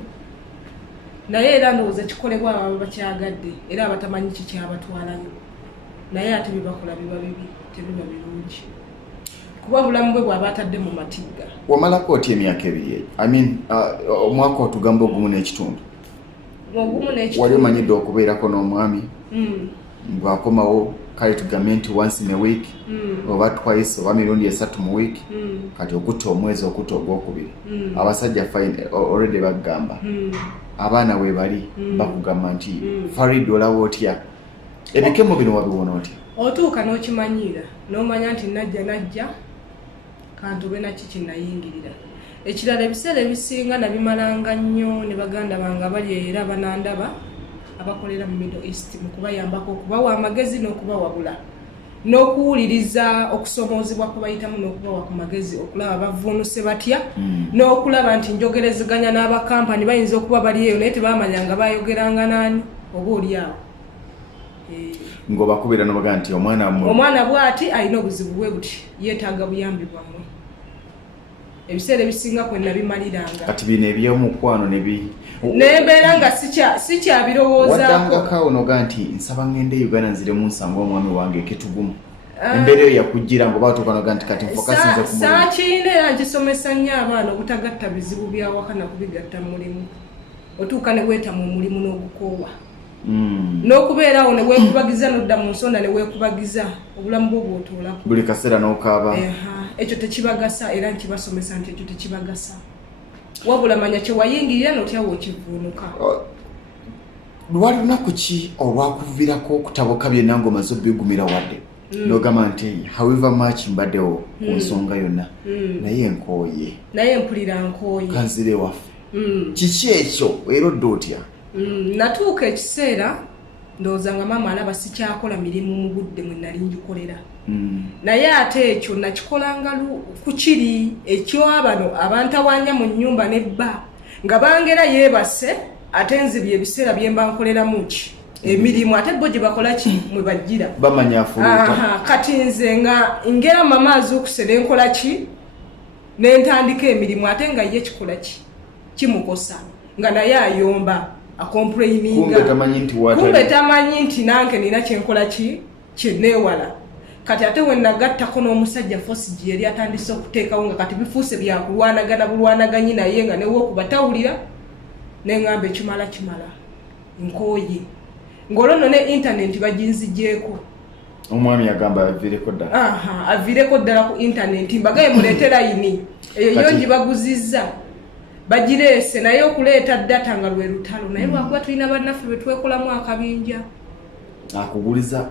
naye era ndowooza kikolebwa abo bakyagadde era abatamanyi kikyabatwalayo naye ate bibakola biba bibi tebiba birungi kuba bulamu bwe bw'aba atadde mu matigga wamalako otya emyaka 2 omwaka otugamba ogumu n'ekitundu wali omanyidde okubeerako n'omwami bwakomawo kale tugambe nti once in a week oba twice oba mirundi 3 mu week kati okutta omwezi okutta ogwokubiri abasajja already bagamba abaana we bali bakugamba nti Farid olaba otya ebikemo bino wabiwona otya otuuka n'okimanyira n'omanya nti najja kantube naki kinayingirira ekirala ebiseera ebisinga nabimalanga nnyo ne baganda bange bali era banandaba abakolera mu Middle East mu kubayambako okubawa amagezi n'okubawabula n'okuwuliriza okusomoozebwa kubayitamu n'okubawa ku magezi okulaba bavuunuse batya n'okulaba nti njogerezeganya n'abakampani bayinza okuba bali eyo naye tebamanya nga bayogeranga naani oba oli awo ng'obakubira n'obaga nti omwana bw'ati alina obuzibu bwe buti yeetaaga buyambi bwammwe ebiseera ebisinga kwe nabimaliranga kati bino ebyomukwano nembeera nga sikyabirowoozaako waddangako noga nti nsaba ngende Uganda nziremu nsanga omwami wange eketugumu embeera eyo yakujjira ngoba atuuka noga nti kati nfokasinze ku saakiina era nkisomesa nnyo abaana obutagatta bizibu byawaka nakubigatta mu mulimu otuuka ne weeta mu mulimu n'ogukoowa n'okubeerawo ne weekubagiza n'odda mu nsonda ne weekubagiza obulamu bwo bw'otuulako buli kaseera n'okaaba ekyo tekibagasa era nkibasomesa nti ekyo tekibagasa wabula manya kyewayingirira n'otya w'okivuunuka lwali lunaku ki olwakuviirako okutabuka byenna ng'omaze obbigumira wadde n'ogamba nti however much mbaddewo ku nsonga yonna naye nkooye naye mpulira nkooye kanzire waffe kiki ekyo era odde otya natuuka ekiseera ndowooza nga maama alaba sikyakola mirimu mu budde mwe nali ngikolera naye ate ekyo nakikolanga ku kiri ekyabano abantawaanya mu nnyumba nebba nga bangera yeebase ate nzibye ebiseera bye mba nkoleramu ki emirimu ate bo gye bakola ki mwe bajjira bamanya afuluuta kati nze nga ngera mama azuukuse ne nkola ki ne ntandika emirimu ate nga ye kikola ki kimukosa nga naye ayomba akomplaininga kumbe tamanyi nti nange nina kyenkola ki kyenneewala kati ate wenagattako n'omusajja Fosigi yali atandise okuteekawo nga kati bifuuse byakulwanagana bulwanaganyi naye nga newokuba tawulira neŋŋamba ekimala nkooye ng'olwo ne intaneti baginzigyeko omwami yagamba aviireko ddala aviireko ddala ku intaneti mbagaye muleete layini eyo yo ngibaguzizza bagirese naye okuleeta data nga lwe lutalo naye lwakuba tulina bannaffe betwekolamu akabinja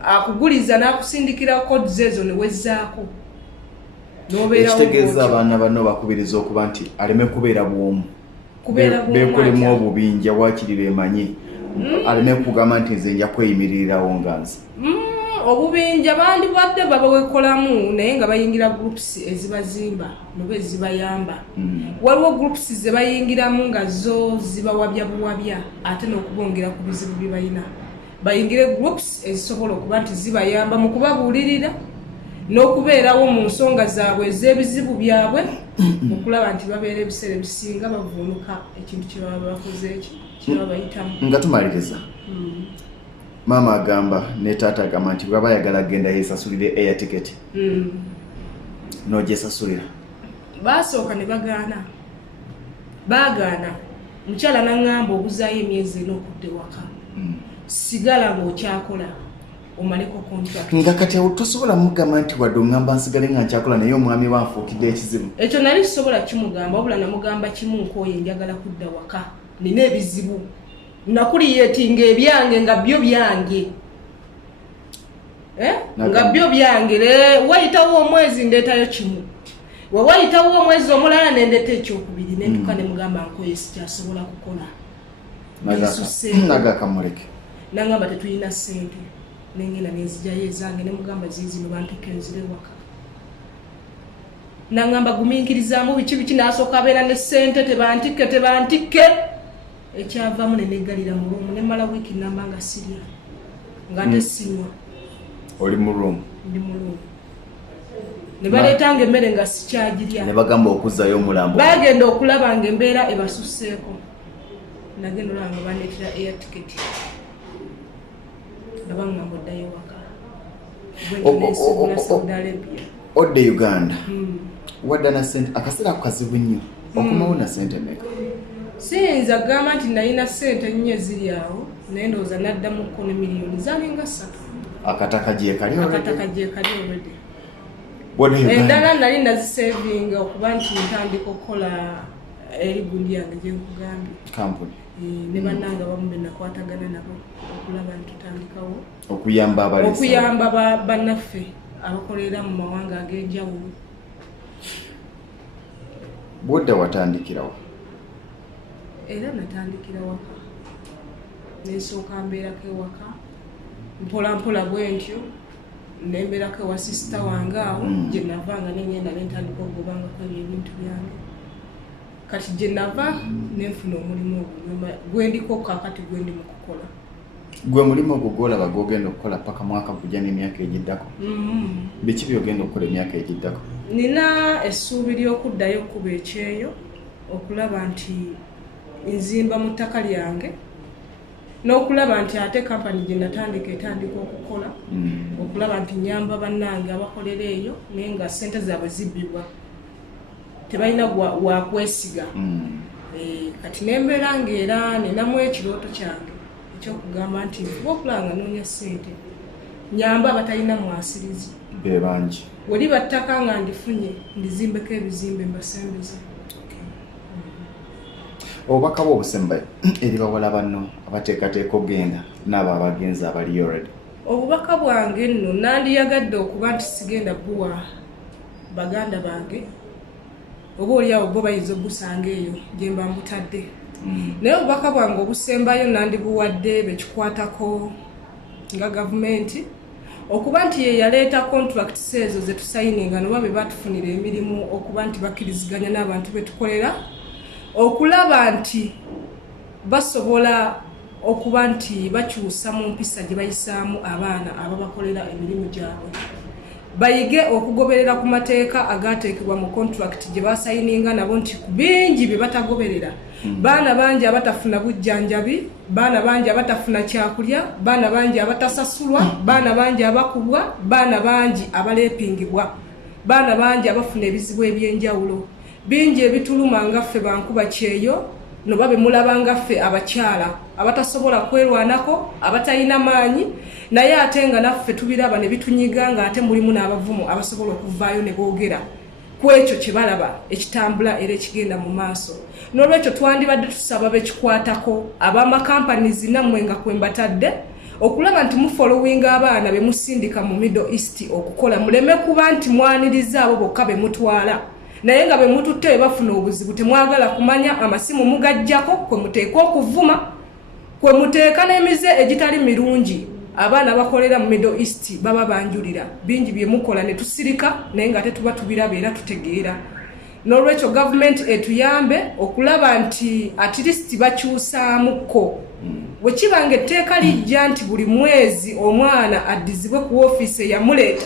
akuguliza n'akusindikira codes ezo ne wezzaako ekitegeeza abaana banno bakubiriza okuba nti aleme kubeera bwomu beekolemu obubinja waakiri beemanyi aleme kugamba nti nze nja kweyimiririrawo nga nze obubinja bandibadde babawekolamu naye nga bayingira groups ezibazimba noba ezibayamba waliwo groups ze bayingiramu nga zo zibawabya buwabya ate n'okubongera ku bizibu bye bayina bayingire groups ezisobola okuba nti zibayamba mu kubabuulirira n'okubeerawo mu nsonga zaabwe ez'ebizibu byabwe okulaba nti babeera ebiseera ebisinga bavuunuka ekintu kye baba bakoze kye baba bayitamu nga tumaliriza maama agamba ne taata agamba nti bwaba ayagala genda yeesasulire air ticket n'ogyesasulira baasooka ne baagaana mukyala n'aŋŋamba obuzaayo emyezi ena okudde waka sigala ng'okyakola omaleko contract nga kati awo tosobola mugamba nti wadde oŋŋamba nsigale nga nkyakola naye omwami wanfuukidde ekizibu ekyo nali kisobola kimugamba wabula namugamba kimu nkooye njagala kudda waka nina ebizibu nakuliyetinga ebyange nga byo byange nga byo byange wayitawo omwezi ndeetayo kimu wewayitawo omwezi omulala nendeeta ekyokubiri nentuka ne mugamba nkooye sikyasobola kukola nagakamuleke nangamba tetulina ssente nengenda nenzijayo ezange nemugamba zizino banteke nzire waka nangamba gumiikirizaamu biki nasooka abeera ne ssente tebantike ekyavaamu nenegalira mu ruumu nemala wiiki namba nga sirya nga nte sinywa oli mu ruumu ndi mu ruumu ne baleetanga emmere nga sikyagirya ne bagamba okuzzayo omulambo bagenda okulaba nga embeera ebasusseeko nagenda olaba nga baneetera air ticket ngabangamba oddayo waka Saudi Arabia odde Uganda wadda na sente akaseera ako kazibu nnyo okumawo na sente meka siyinza gamba nti nalina sente nnyo eziri awo naye ndowooza naddamu ko ne miliyoni zalinga 3 akataka gyekali already endala nali nazisevinga okuba nti ntandika okukola eri gundi yange gyenkugambye kampuni ne bannanga bamu be nakwatagana nabo okulaba nti tutandikawo okuyamba bannaffe abakolera mu mawanga ag'enjawulo. Bwodda watandikirawo? Era natandikira waka nesooka mbeerako ewaka mpola bwe ntyo nembeerako ewa sisita wange awo gye navanga nengenda nentandika okugobangako ebintu byange kati gye nava nenfuna omulimu ogwo gwendiko kakati gwendi mu kukola. Gwe mulimu ogwo gwolaba gwogenda okukola paka mwaka gujja n'emyaka egiddako? Biki byogenda okukola emyaka egiddako? Nina essuubi ly'okuddayo okuba ekyeyo okulaba nti nzimba mu ttaka lyange n'okulaba nti ate kampani gye natandika etandika okukola okulaba nti nyamba bannange abakolera eyo naye nga ssente zaabwe zibbibwa tebalina wakwesiga. Kati nembeera ng'era ninamu ekirooto kyange ekyokugamba nti nfuba okulaba nga noonya ssente nyamba abatalina mwasirizi be bangi wali battaka nga ndifunye ndizimbeko ebizimbe mbasembeze. Obubaka bw'obusembayo eri bawala banno abateekateeka ogenda n'abo abagenzi abali already? Obubaka bwange nno nandiyagadde okuba nti sigenda buwa baganda bange oba oliawo bo bayinza ogusanga eyo gye mba mbutadde. Naye obubaka bwange obusembayo nandibuwadde bekikwatako nga gavumenti okuba nti ye yaleeta contracts ezo ze tusayininga noba be batufunira emirimu okuba nti bakkiriziganya n'abantu betukolera okulaba nti basobola okuba nti bakyusa mu mpisa gye bayisaamu abaana ababakolera emirimu gyabwe bayige okugoberera ku mateeka agateekebwa mu contract gye basayininga nabo nti ku bingi bye batagoberera baana bangi abatafuna bujjanjabi, baana bangi abatafuna kyakulya, baana bangi abatasasulwa, baana bangi abakubwa, baana bangi abaleepingibwa, baana bangi abafuna ebizibu ebyenjawulo bingi ebituluma ngaffe bankuba kyeyo noba bemulaba ngaffe abakyala abatasobola kwerwanako abatalina maanyi naye ate nga naffe tubiraba ne bitunyiga nga ate mulimu n'abavumu abasobola okuvaayo ne boogera kwekyo kibalaba ekitambula era ekigenda mu maaso. N'olwekyo twandibadde tusaba bekikwatako ab'amakampanies nammwe nga kwembatadde okulaba nti mufollowinga abaana be musindika mu Middle East okukola, muleme kuba nti mwaniriza abo bokka be mutwala naye nga be mututte be bafuna obuzibu temwagala kumanya amasimu mugajjako kwe muteeka okuvuma kwe muteeka n'emize egitali mirungi. Abaana bakolera mu Middle East baba banjulira bingi bye mukola ne tusirika naye nga tetuba tubiraba era tutegeera. N'olwekyo government etuyambe okulaba nti at least bakyusaamuko. Wekibange etteeka lijja nti buli mwezi omwana addizibwe ku ofiisi yamuleeta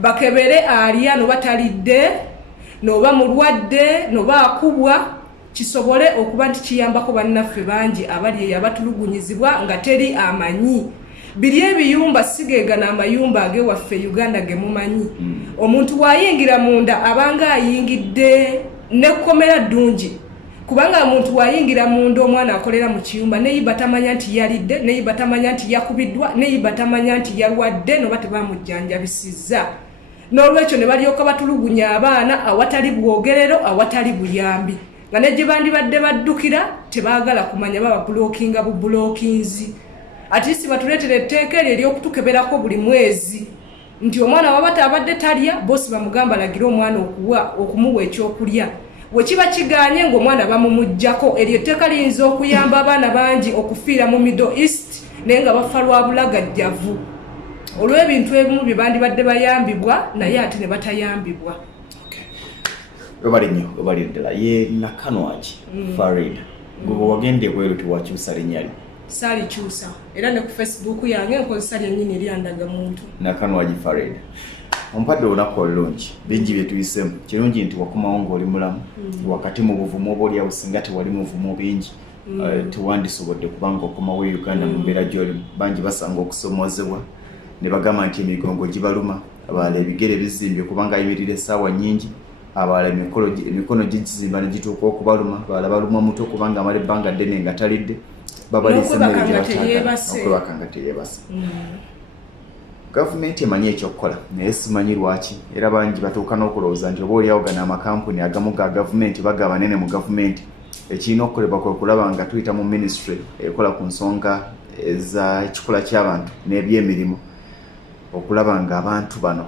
bakebere alya no batalidde noba mulwadde noba akubwa kisobole okuba nti kiyambako bannaffe bangi abali yabatulugunyizibwa nga teri amanyi. Biri ebiyumba sigega n'amayumba agewaffe Uganda gemumanyi. Omuntu wayingira munda abanga ayingidde nekkomera ddungi. Kubanga omuntu wayingira munda omwana akolera mu kiyumba neyiba tamanya nti yalidde, neyiba tamanya nti yakubiddwa, neyiba tamanya nti yalwadde noba tebamujjanjabisizza. N'olwekyo ne balyoka batulugunya abaana awatali bwogerero awatali buyambi. Nga ne gye bandibadde baddukira tebaagala kumanya baba blockinga bu blockinzi. Atisi batuletere etteeka eryo ery'okutukeberako buli mwezi nti omwana wabata abadde talya bosi bamugamba lagira omwana okumuwa ekyokulya. Wekiba kiganye ng'omwana bamumujjako eryo etteeka liyinza okuyamba abaana bangi okufiira mu Middle East naye nga bafa lwa bulagajjavu olw'ebintu ebimu bye bandibadde bayambibwa naye ate ne batayambibwa. Webali nnyo webali ddala ye Nakanwagi Farid gwe wagende bweru tewakyusa linnya lye. Sali chusa era ne ku Facebook yange nkozesa lyennyini eryandaga muntu Nakanwagi Farid. Ompadde olunaku olulungi bingi bye tuyisemu kirungi nti wakomawo ng'oli mulamu wakati mu buvumu oba olyawo singa tewali muvumu bingi tewandisobodde kubanga okomawo Uganda mu mbeera gy'olimu. Bangi basanga okusomozebwa ne bagamba nti emigongo gibaluma, abalala ebigere bizimbye kubanga ayimirira essaawa nnyingi, abalala emikono gizimba ne gituuka okubaluma, abalala baluma mutwe kubanga amala ebbanga ddene nga talidde. Okwebakanga teyeebase. Gavumenti emanyi ekyokukola naye simanyi lwaki era bangi batuuka n'okulowooza nti oba olyawo gano amakampuni agamu ga gavumenti baga banene mu gavumenti ekirina okukolebwa kwe kulaba nga tuyita mu ministry ekola ku nsonga ez'ekikula ky'abantu n'ebyemirimu okulaba nga abantu bano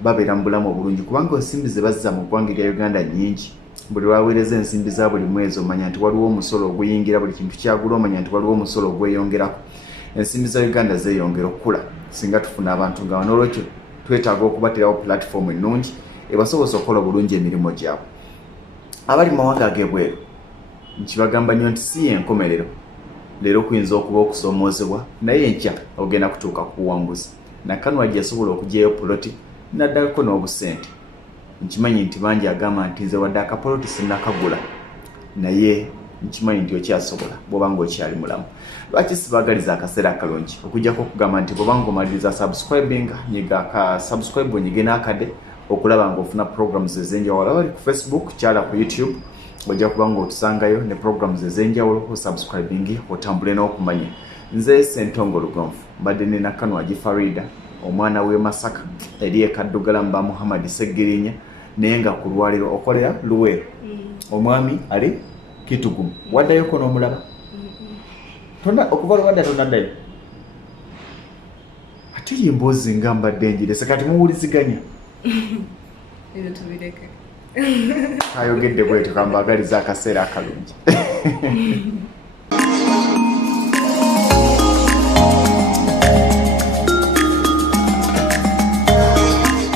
babeera mu bulamu obulungi kubanga ensimbi ze bazza mu ggwanga erya Uganda nnyingi. Buli lwaweereza ensimbi za buli mwezi omanya nti waliwo omusolo oguyingira buli kintu kyagula omanya nti waliwo omusolo ogweyongerako. Ensimbi za Uganda zeeyongera okukula singa tufuna abantu nga n'olwekyo twetaaga okubaterawo platform ennungi ebasobosa okukola obulungi emirimu gyabwe. Abali mu mawanga ag'ebweru nkibagamba nnyo nti si yenkomerero leero kuyinza okuba okusoomoozebwa naye enkya ogenda kutuuka kuwanguzi. Nakanwagi yasobola okugyayo poloti naddako n'obusente. Nkimanyi nti bangi agamba nti nze wadde akapoloti sinnakagula naye nkimanyi nti okyasobola bw'oba ng'okyali mulamu. Lwaki sibaagaliza akaseera akalungi okujjako okugamba nti bw'oba ng'omaliriza subscribing nyiga ka subscribe onyige n'akade okulaba ng'ofuna programs ez'enjawulo. Abali ku Facebook kyala ku YouTube ojja kuba ng'otusangayo ne programs ez'enjawulo osubscribing otambule n'okumanya. Nze Ssentongo Lugonfu mbadde ne Nakanwagi Farida omwana w'e Masaka eri e Kaddugala mba Muhammad Seggirinya naye nga ku lwaliro okolera Luweero omwami ali Kitugumu. Waddayoko n'omulaba okuva lwadda tonaddayo ate emboozi nga mbadde njirese kati muwuliziganya ebyo tubireke ayogedde bwetyo kambaagaliza akaseera akalungi.